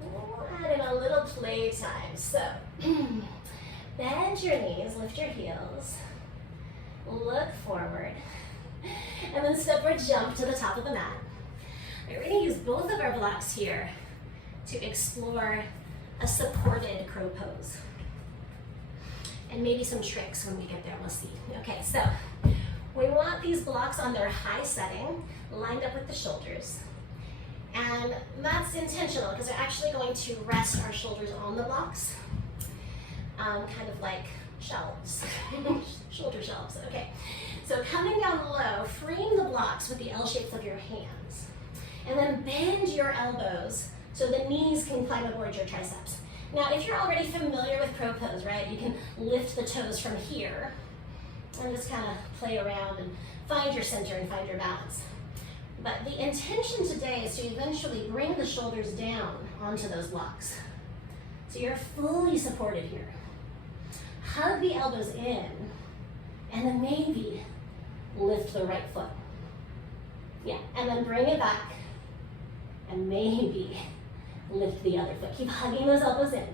We'll add in a little play time. So, bend your knees, lift your heels, look forward, and then step or jump to the top of the mat. We're going to use both of our blocks here to explore a supported crow pose. And maybe some tricks when we get there, we'll see. Okay, so we want these blocks on their high setting, lined up with the shoulders. And that's intentional because we're actually going to rest our shoulders on the blocks, kind of like shelves, shoulder shelves. Okay, so coming down low, freeing the blocks with the L shapes of your hands. And then bend your elbows so the knees can climb aboard your triceps. Now, if you're already familiar with crow pose, right, you can lift the toes from here and just kind of play around and find your center and find your balance. But the intention today is to eventually bring the shoulders down onto those blocks. So you're fully supported here. Hug the elbows in, and then maybe lift the right foot. Yeah, and then bring it back, and maybe lift the other foot. Keep hugging those elbows in.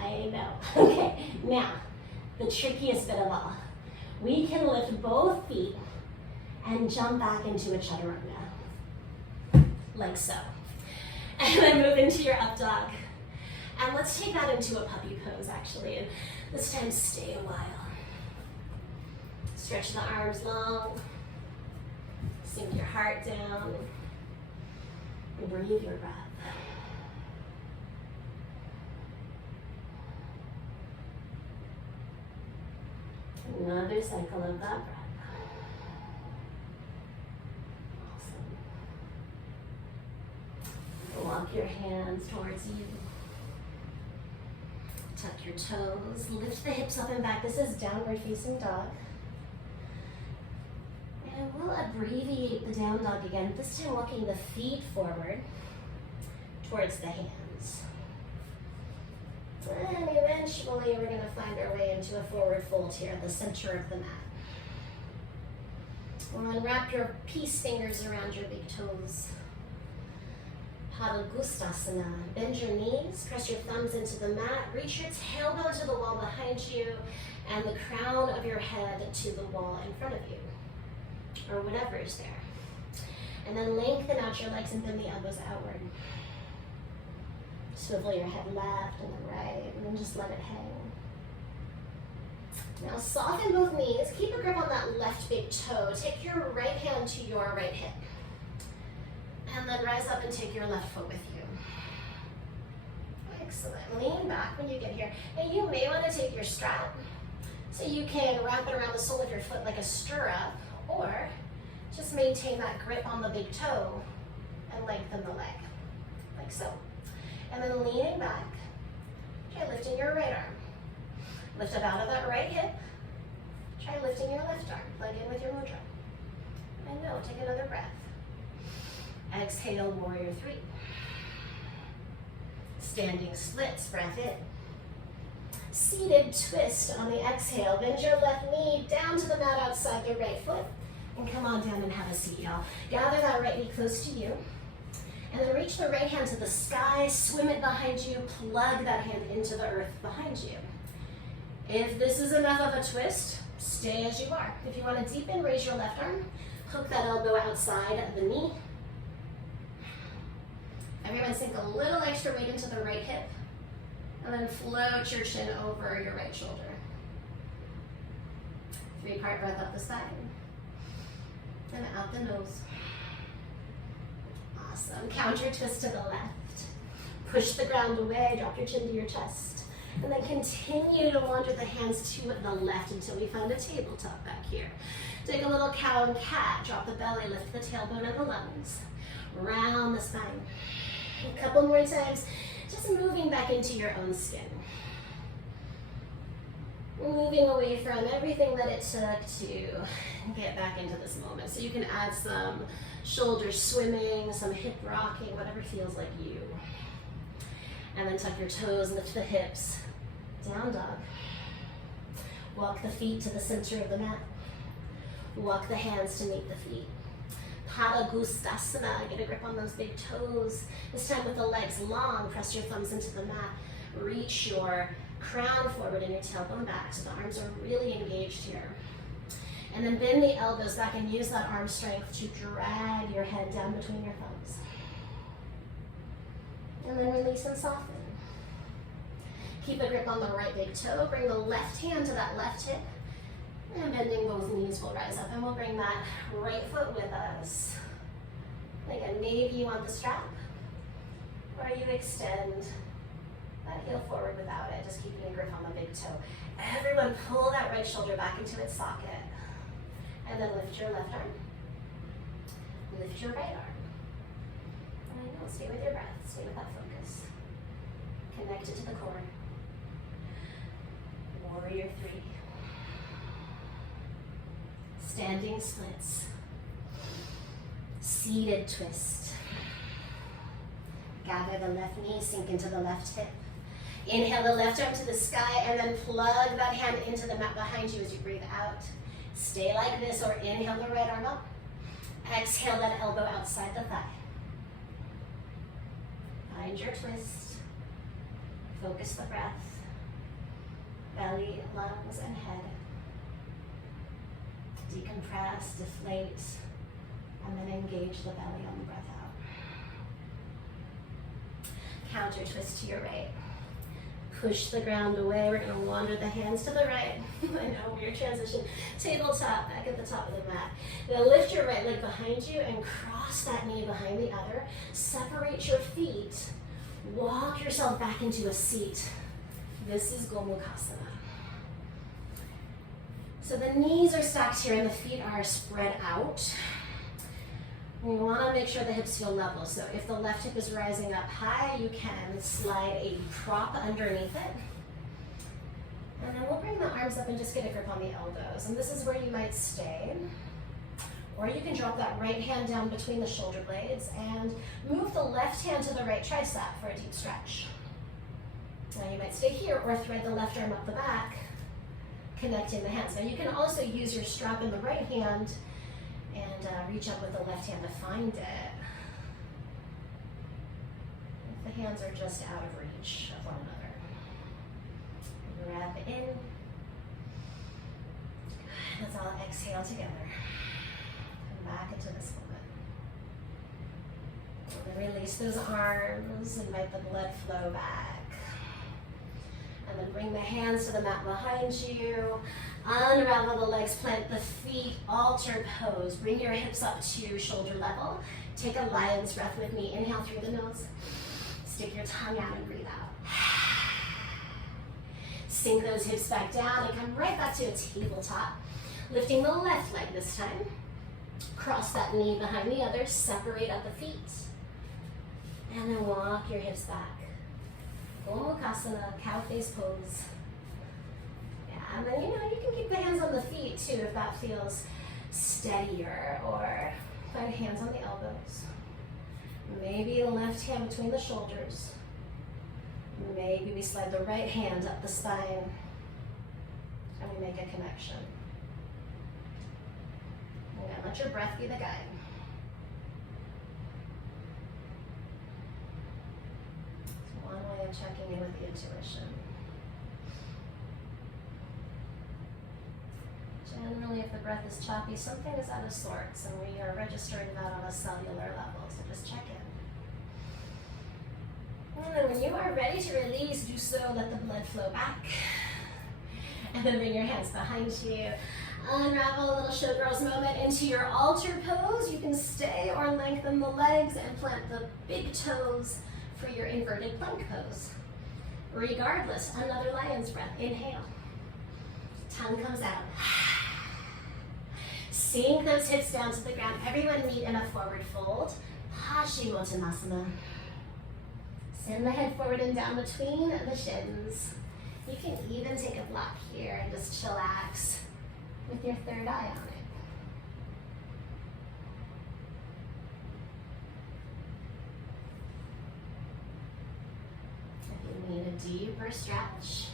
I know. Okay, now, the trickiest bit of all. We can lift both feet and jump back into a chaturanga, like so. And then move into your up dog. And let's take that into a puppy pose, actually. And this time, stay a while. Stretch the arms long. Sink your heart down. And breathe your breath. Another cycle of that breath. Awesome. Walk your hands towards you. Tuck your toes. Lift the hips up and back. This is downward facing dog. And we'll abbreviate the down dog again. This time walking the feet forward towards the hands. And eventually we're going to find our way into a forward fold here at the center of the mat. And then wrap your peace fingers around your big toes. Padangustasana. Bend your knees, press your thumbs into the mat, reach your tailbone to the wall behind you, and the crown of your head to the wall in front of you, or whatever is there. And then lengthen out your legs and bend the elbows outward. Swivel your head left and then right, and then just let it hang. Now soften both knees. Keep a grip on that left big toe. Take your right hand to your right hip. And then rise up and take your left foot with you. Excellent. Lean back when you get here. And you may want to take your strap so you can wrap it around the sole of your foot like a stirrup, or just maintain that grip on the big toe and lengthen the leg, like so. And then leaning back, okay, lifting your right arm. Lift up out of that right hip, Try lifting your left arm. Plug in with your mudra. And no, take another breath. Exhale, warrior three. Standing splits, breath in. Seated twist on the exhale. Bend your left knee down to the mat outside the right foot. And come on down and have a seat, y'all. Gather that right knee close to you. And then reach the right hand to the sky, swim it behind you, plug that hand into the earth behind you. If this is enough of a twist, stay as you are. If you want to deepen, raise your left arm, hook that elbow outside of the knee. Everyone sink a little extra weight into the right hip, and then float your chin over your right shoulder. 3-part breath up the side, and out the nose. Awesome. Counter twist to the left. Push the ground away, drop your chin to your chest. And then continue to wander the hands to the left until we find a tabletop back here. Take a little cow and cat. Drop the belly, lift the tailbone and the lungs. Round the spine. A couple more times. Just moving back into your own skin. Moving away from everything that it took to get back into this moment. So you can add some shoulder swimming, some hip rocking, whatever feels like you. And then tuck your toes, lift the hips. Down dog. Walk the feet to the center of the mat. Walk the hands to meet the feet. Padagustasana, get a grip on those big toes. This time with the legs long, press your thumbs into the mat. Reach your crown forward and your tailbone back so the arms are really engaged here. And then bend the elbows back and use that arm strength to drag your head down between your thumbs. And then release and soften. Keep a grip on the right big toe. Bring the left hand to that left hip. And bending both knees will rise up. And we'll bring that right foot with us. Again, maybe you want the strap. Or you extend that heel forward without it. Just keeping a grip on the big toe. Everyone pull that right shoulder back into its socket. And then lift your left arm. Lift your right arm. And I know, stay with your breath. Stay with that focus. Connect it to the core. Warrior three. Standing splits. Seated twist. Gather the left knee, sink into the left hip. Inhale the left arm to the sky and then plug that hand into the mat behind you as you breathe out. Stay like this or inhale the right arm up. Exhale that elbow outside the thigh. Find your twist. Focus the breath. Belly, lungs, and head. Decompress, deflate, and then engage the belly on the breath out. Counter twist to your right. Push the ground away. We're going to wander the hands to the right. I know, weird transition. Tabletop, back at the top of the mat. Now lift your right leg behind you and cross that knee behind the other. Separate your feet. Walk yourself back into a seat. This is Gomukhasana. So the knees are stacked here and the feet are spread out. We want to make sure the hips feel level. So if the left hip is rising up high, you can slide a prop underneath it. And then we'll bring the arms up and just get a grip on the elbows. And this is where you might stay. Or you can drop that right hand down between the shoulder blades and move the left hand to the right tricep for a deep stretch. Now you might stay here or thread the left arm up the back, connecting the hands. Now you can also use your strap in the right hand and reach up with the left hand to find it. If the hands are just out of reach of one another. Breath in. Let's all exhale together. Come back into this moment. And then release those arms, invite the blood flow back. And then bring the hands to the mat behind you. Unravel the legs, plant the feet, altar pose. Bring your hips up to shoulder level. Take a lion's breath with me. Inhale through the nose. Stick your tongue out and breathe out. Sink those hips back down and come right back to a tabletop. Lifting the left leg this time. Cross that knee behind the other. Separate up the feet. And then walk your hips back. Gomukhasana, cow face pose. Yeah, and then you can keep the hands on the feet too if that feels steadier, or find hands on the elbows. Maybe the left hand between the shoulders. Maybe we slide the right hand up the spine and we make a connection. And let your breath be the guide. It's one way of checking in with the intuition. Generally, if the breath is choppy, something is out of sorts, and we are registering that on a cellular level, so just check in. And then when you are ready to release, do so, let the blood flow back. And then bring your hands behind you. Unravel a little showgirls moment into your altar pose. You can stay or lengthen the legs and plant the big toes for your inverted plank pose. Regardless, another lion's breath. Inhale. Tongue comes out. Sink those hips down to the ground. Everyone meet in a forward fold. Paschimottanasana. Send the head forward and down between the shins. You can even take a block here and just chillax with your third eye on it. If you need a deeper stretch,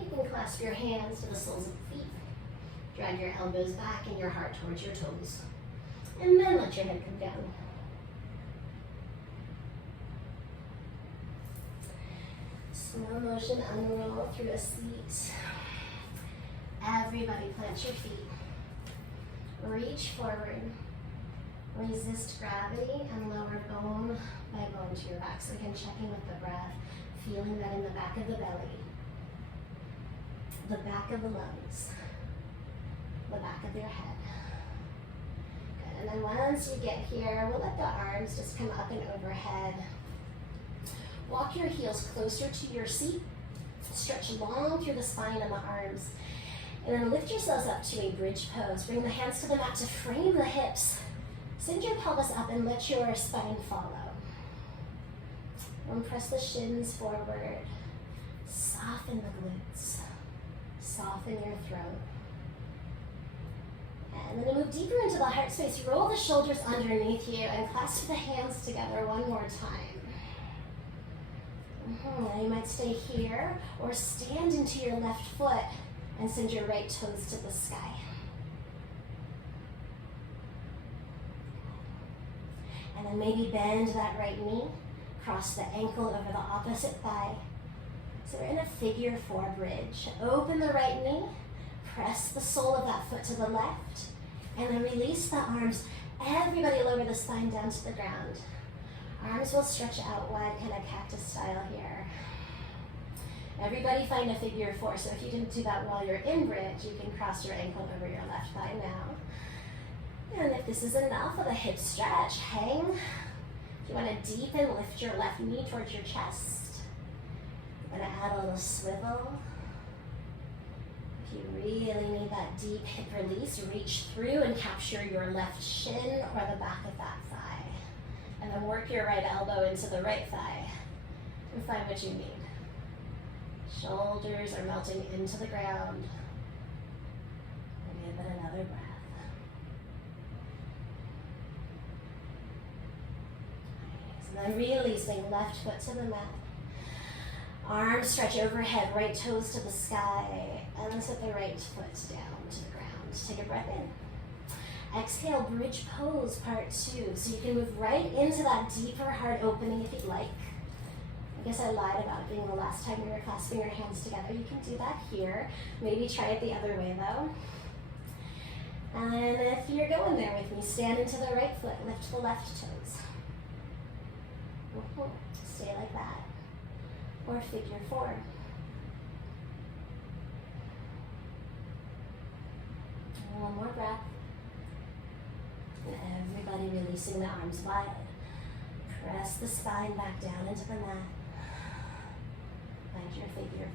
you can clasp your hands to the soles of the feet. Drag your elbows back and your heart towards your toes. And then let your head come down. Slow motion unroll through a seat. Everybody plant your feet. Reach forward. Resist gravity and lower bone by bone to your back. So again, checking with the breath, feeling that in the back of the belly, the back of the lungs, the back of your head. Good. And then once you get here, we'll let the arms just come up and overhead. Walk your heels closer to your seat. Stretch long through the spine and the arms. And then lift yourselves up to a bridge pose. Bring the hands to the mat to frame the hips. Send your pelvis up and let your spine follow. And press the shins forward. Soften the glutes. Soften your throat. And then move deeper into the heart space. Roll the shoulders underneath you and clasp the hands together one more time. Now you might stay here or stand into your left foot and send your right toes to the sky. And then maybe bend that right knee, cross the ankle over the opposite thigh. So we're in a figure 4 bridge. Open the right knee, press the sole of that foot to the left, and then release the arms. Everybody lower the spine down to the ground. Arms will stretch out wide, kind of cactus style here. Everybody find a figure 4. So if you didn't do that while you're in bridge, you can cross your ankle over your left thigh now. And if this is enough of a hip stretch, hang. If you want to deepen, lift your left knee towards your chest. I'm going to add a little swivel. If you really need that deep hip release, reach through and capture your left shin or the back of that thigh. And then work your right elbow into the right thigh and find what you need. Shoulders are melting into the ground. And give it another breath. Nice. And then releasing left foot to the mat. Arms stretch overhead, right toes to the sky, and then set the right foot down to the ground. Take a breath in. Exhale, bridge pose, part 2. So you can move right into that deeper heart opening if you'd like. I guess I lied about it being the last time we were clasping your hands together. You can do that here. Maybe try it the other way though. And if you're going there with me, stand into the right foot, lift the left toes. Stay like that. Or figure 4. And one more breath. And everybody releasing the arms wide. Press the spine back down into the mat. Find your figure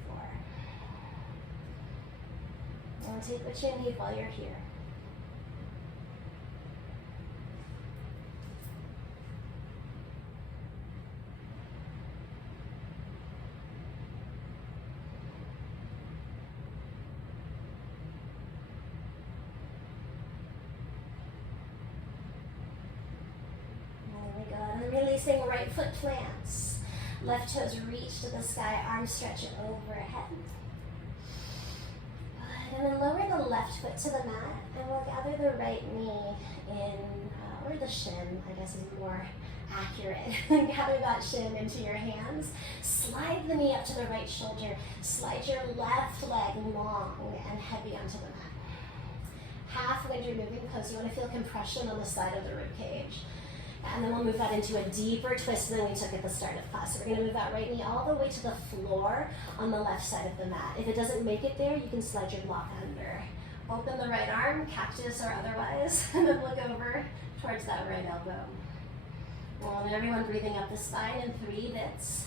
4. And take what you need while you're here. Releasing, right foot plants. Left toes reach to the sky, arms stretch overhead. Good, and then lower the left foot to the mat, and we'll gather the right knee in, or the shin, I guess is more accurate. Gather that shin into your hands. Slide the knee up to the right shoulder. Slide your left leg long and heavy onto the mat. Half when you're moving pose, you want to feel compression on the side of the rib cage. And then we'll move that into a deeper twist than we took at the start of class. So we're going to move that right knee all the way to the floor on the left side of the mat. If it doesn't make it there, you can slide your block under. Open the right arm, cactus or otherwise, and then look over towards that right elbow. And everyone breathing up the spine in 3 bits.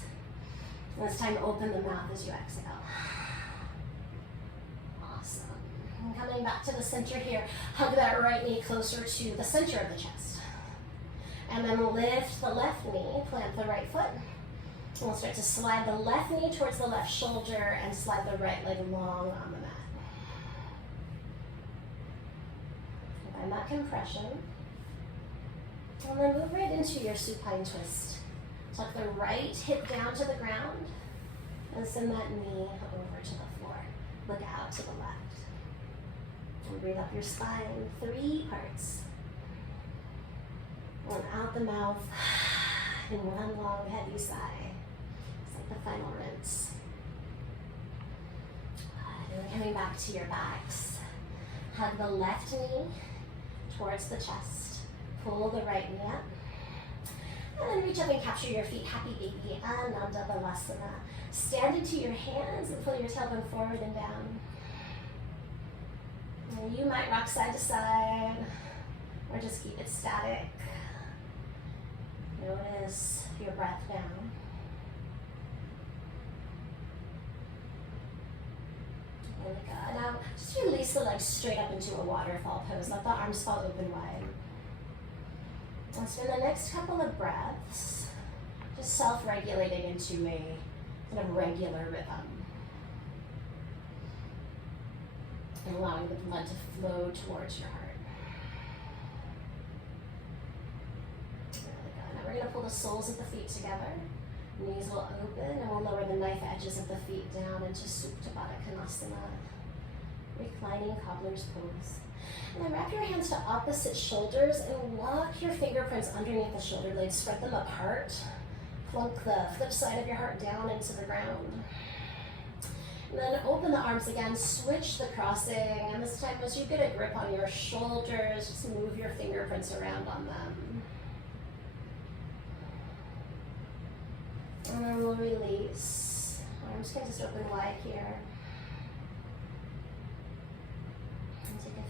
And this time open the mouth as you exhale. Awesome. And coming back to the center here, hug that right knee closer to the center of the chest. And then lift the left knee, plant the right foot. And we'll start to slide the left knee towards the left shoulder and slide the right leg long on the mat. Find that compression. And then move right into your supine twist. Tuck the right hip down to the ground and send that knee over to the floor. Look out to the left. And breathe up your spine, 3 parts. And out the mouth in one long heavy sigh. It's like the final rinse. And then coming back to your backs. Hug the left knee towards the chest. Pull the right knee up. And then reach up and capture your feet, happy baby, Ananda Balasana. Stand into your hands and pull your tailbone forward and down. And you might rock side to side, or just keep it static. Notice your breath down. Really good. Now, just release the legs straight up into a waterfall pose. Let the arms fall open wide. And spend the next couple of breaths just self-regulating into a kind of regular rhythm. And allowing the blood to flow towards your heart. Really good. Now we're going to pull the soles of the feet together. Knees will open and we'll lower the knife edges of the feet down into Supta Baddha Konasana. Reclining cobbler's pose. And then wrap your hands to opposite shoulders and walk your fingerprints underneath the shoulder blades. Spread them apart. Plunk the flip side of your heart down into the ground. And then open the arms again. Switch the crossing. And this time as you get a grip on your shoulders, just move your fingerprints around on them. And then we'll release. Arms can just open wide here.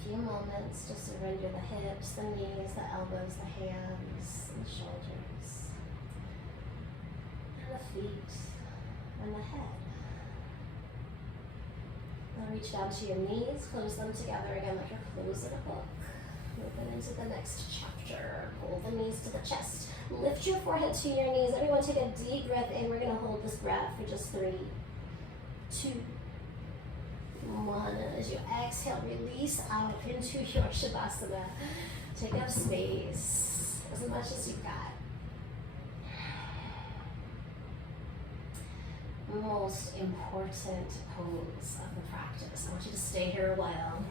Few moments to surrender the hips, the knees, the elbows, the hands, and the shoulders, and the feet, and the head. Now reach down to your knees, close them together again like you're closing a book. Moving into the next chapter. Pull the knees to the chest. Lift your forehead to your knees. Everyone take a deep breath in. We're going to hold this breath for just 3, 2, 1, and as you exhale, release out into your Shavasana. Take up space as much as you've got. Most important pose of the practice. I want you to stay here a while.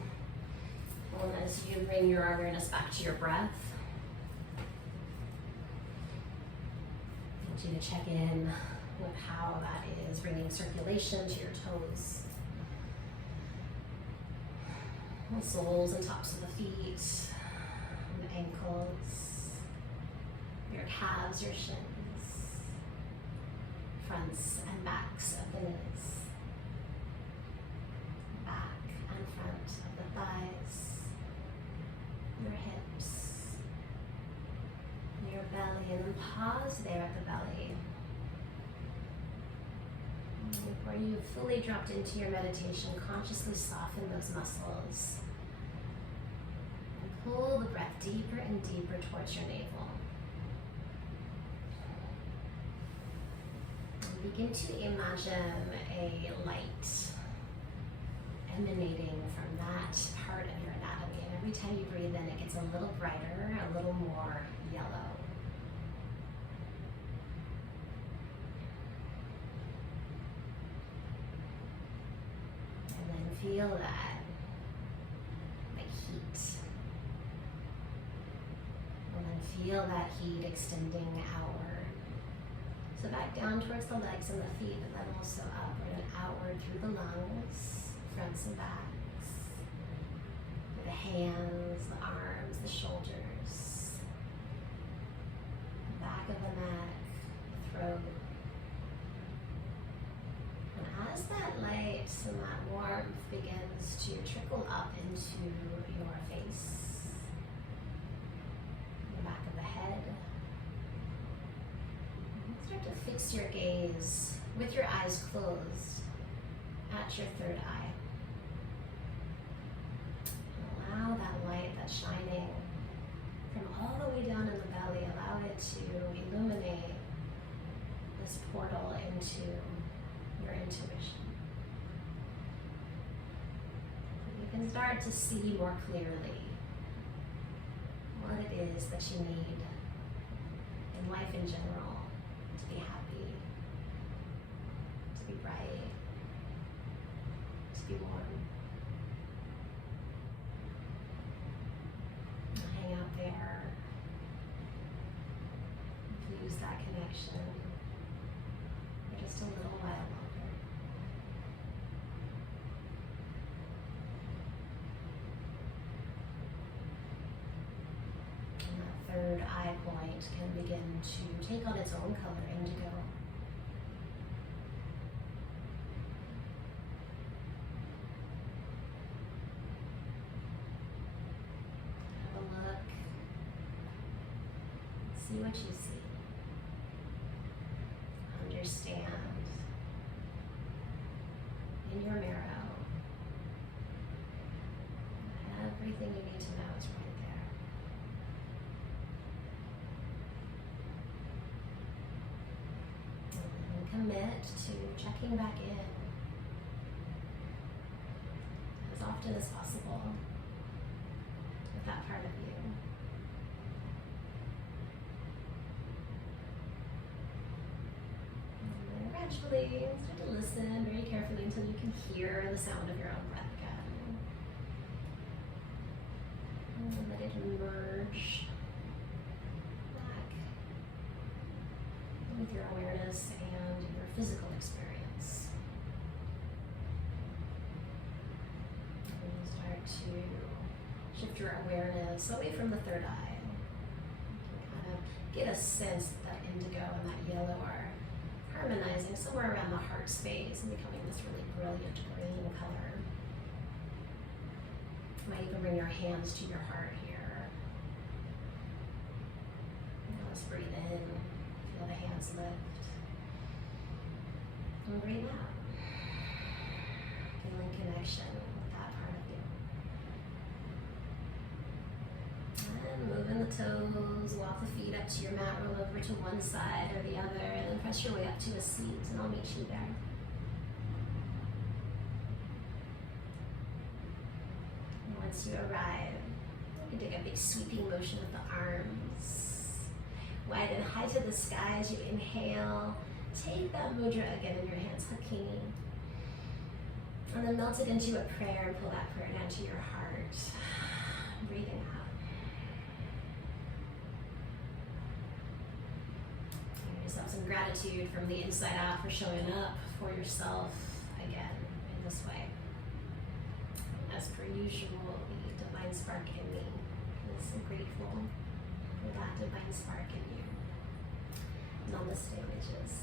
And as you bring your awareness back to your breath, I want you to check in with how that is bringing circulation to your toes. The soles and tops of the feet, the ankles, your calves, your shins, fronts and backs of the knees, back and front of the thighs, your hips, your belly, and then pause there at the belly. Before you've fully dropped into your meditation, consciously soften those muscles. And pull the breath deeper and deeper towards your navel. And begin to imagine a light emanating from that part of your anatomy. And every time you breathe in, it gets a little brighter, a little more yellow. feel that, like heat. And then feel that heat extending outward. So back down towards the legs and the feet, but then also upward and outward through the lungs, fronts and backs, the hands, the arms, the shoulders, the back of the neck, the throat. And as that light and that warmth begins to trickle up into your face, the back of the head, start to fix your gaze with your eyes closed at your third eye. And allow that light that's shining from all the way down in the belly, allow it to illuminate this portal into your intuition. You can start to see more clearly what it is that you need in life in general, to be happy, to be bright, to be warm. Hang out there, use that connection for just a little while longer. Third eye point can begin to take on its own color, indigo. Have a look. See what you see. Understand in your marrow. Everything you need to know is right there. Commit to checking back in as often as possible with that part of you. And then gradually start to listen very carefully until you can hear the sound of your own breath again. And let it emerge back with your awareness and your physical experience. And you start to shift your awareness away from the third eye. You can kind of get a sense that indigo and that yellow are harmonizing somewhere around the heart space and becoming this really brilliant green color. You might even bring your hands to your heart here. Now let's breathe in. Feel the hands lift. And breathe out. Feeling connection with that part of you. And moving the toes, walk the feet up to your mat, roll over to one side or the other, and then press your way up to a seat, and I'll meet you there. And once you arrive, you can take a big sweeping motion with the arms. Widen high to the sky as you inhale. Take that mudra again in your hands, Hakini. And then melt it into a prayer and pull that prayer down to your heart. Breathing out. Give yourself some gratitude from the inside out for showing up for yourself again in this way. As per usual, the divine spark in me is so grateful for that divine spark in you. Namaste, witches.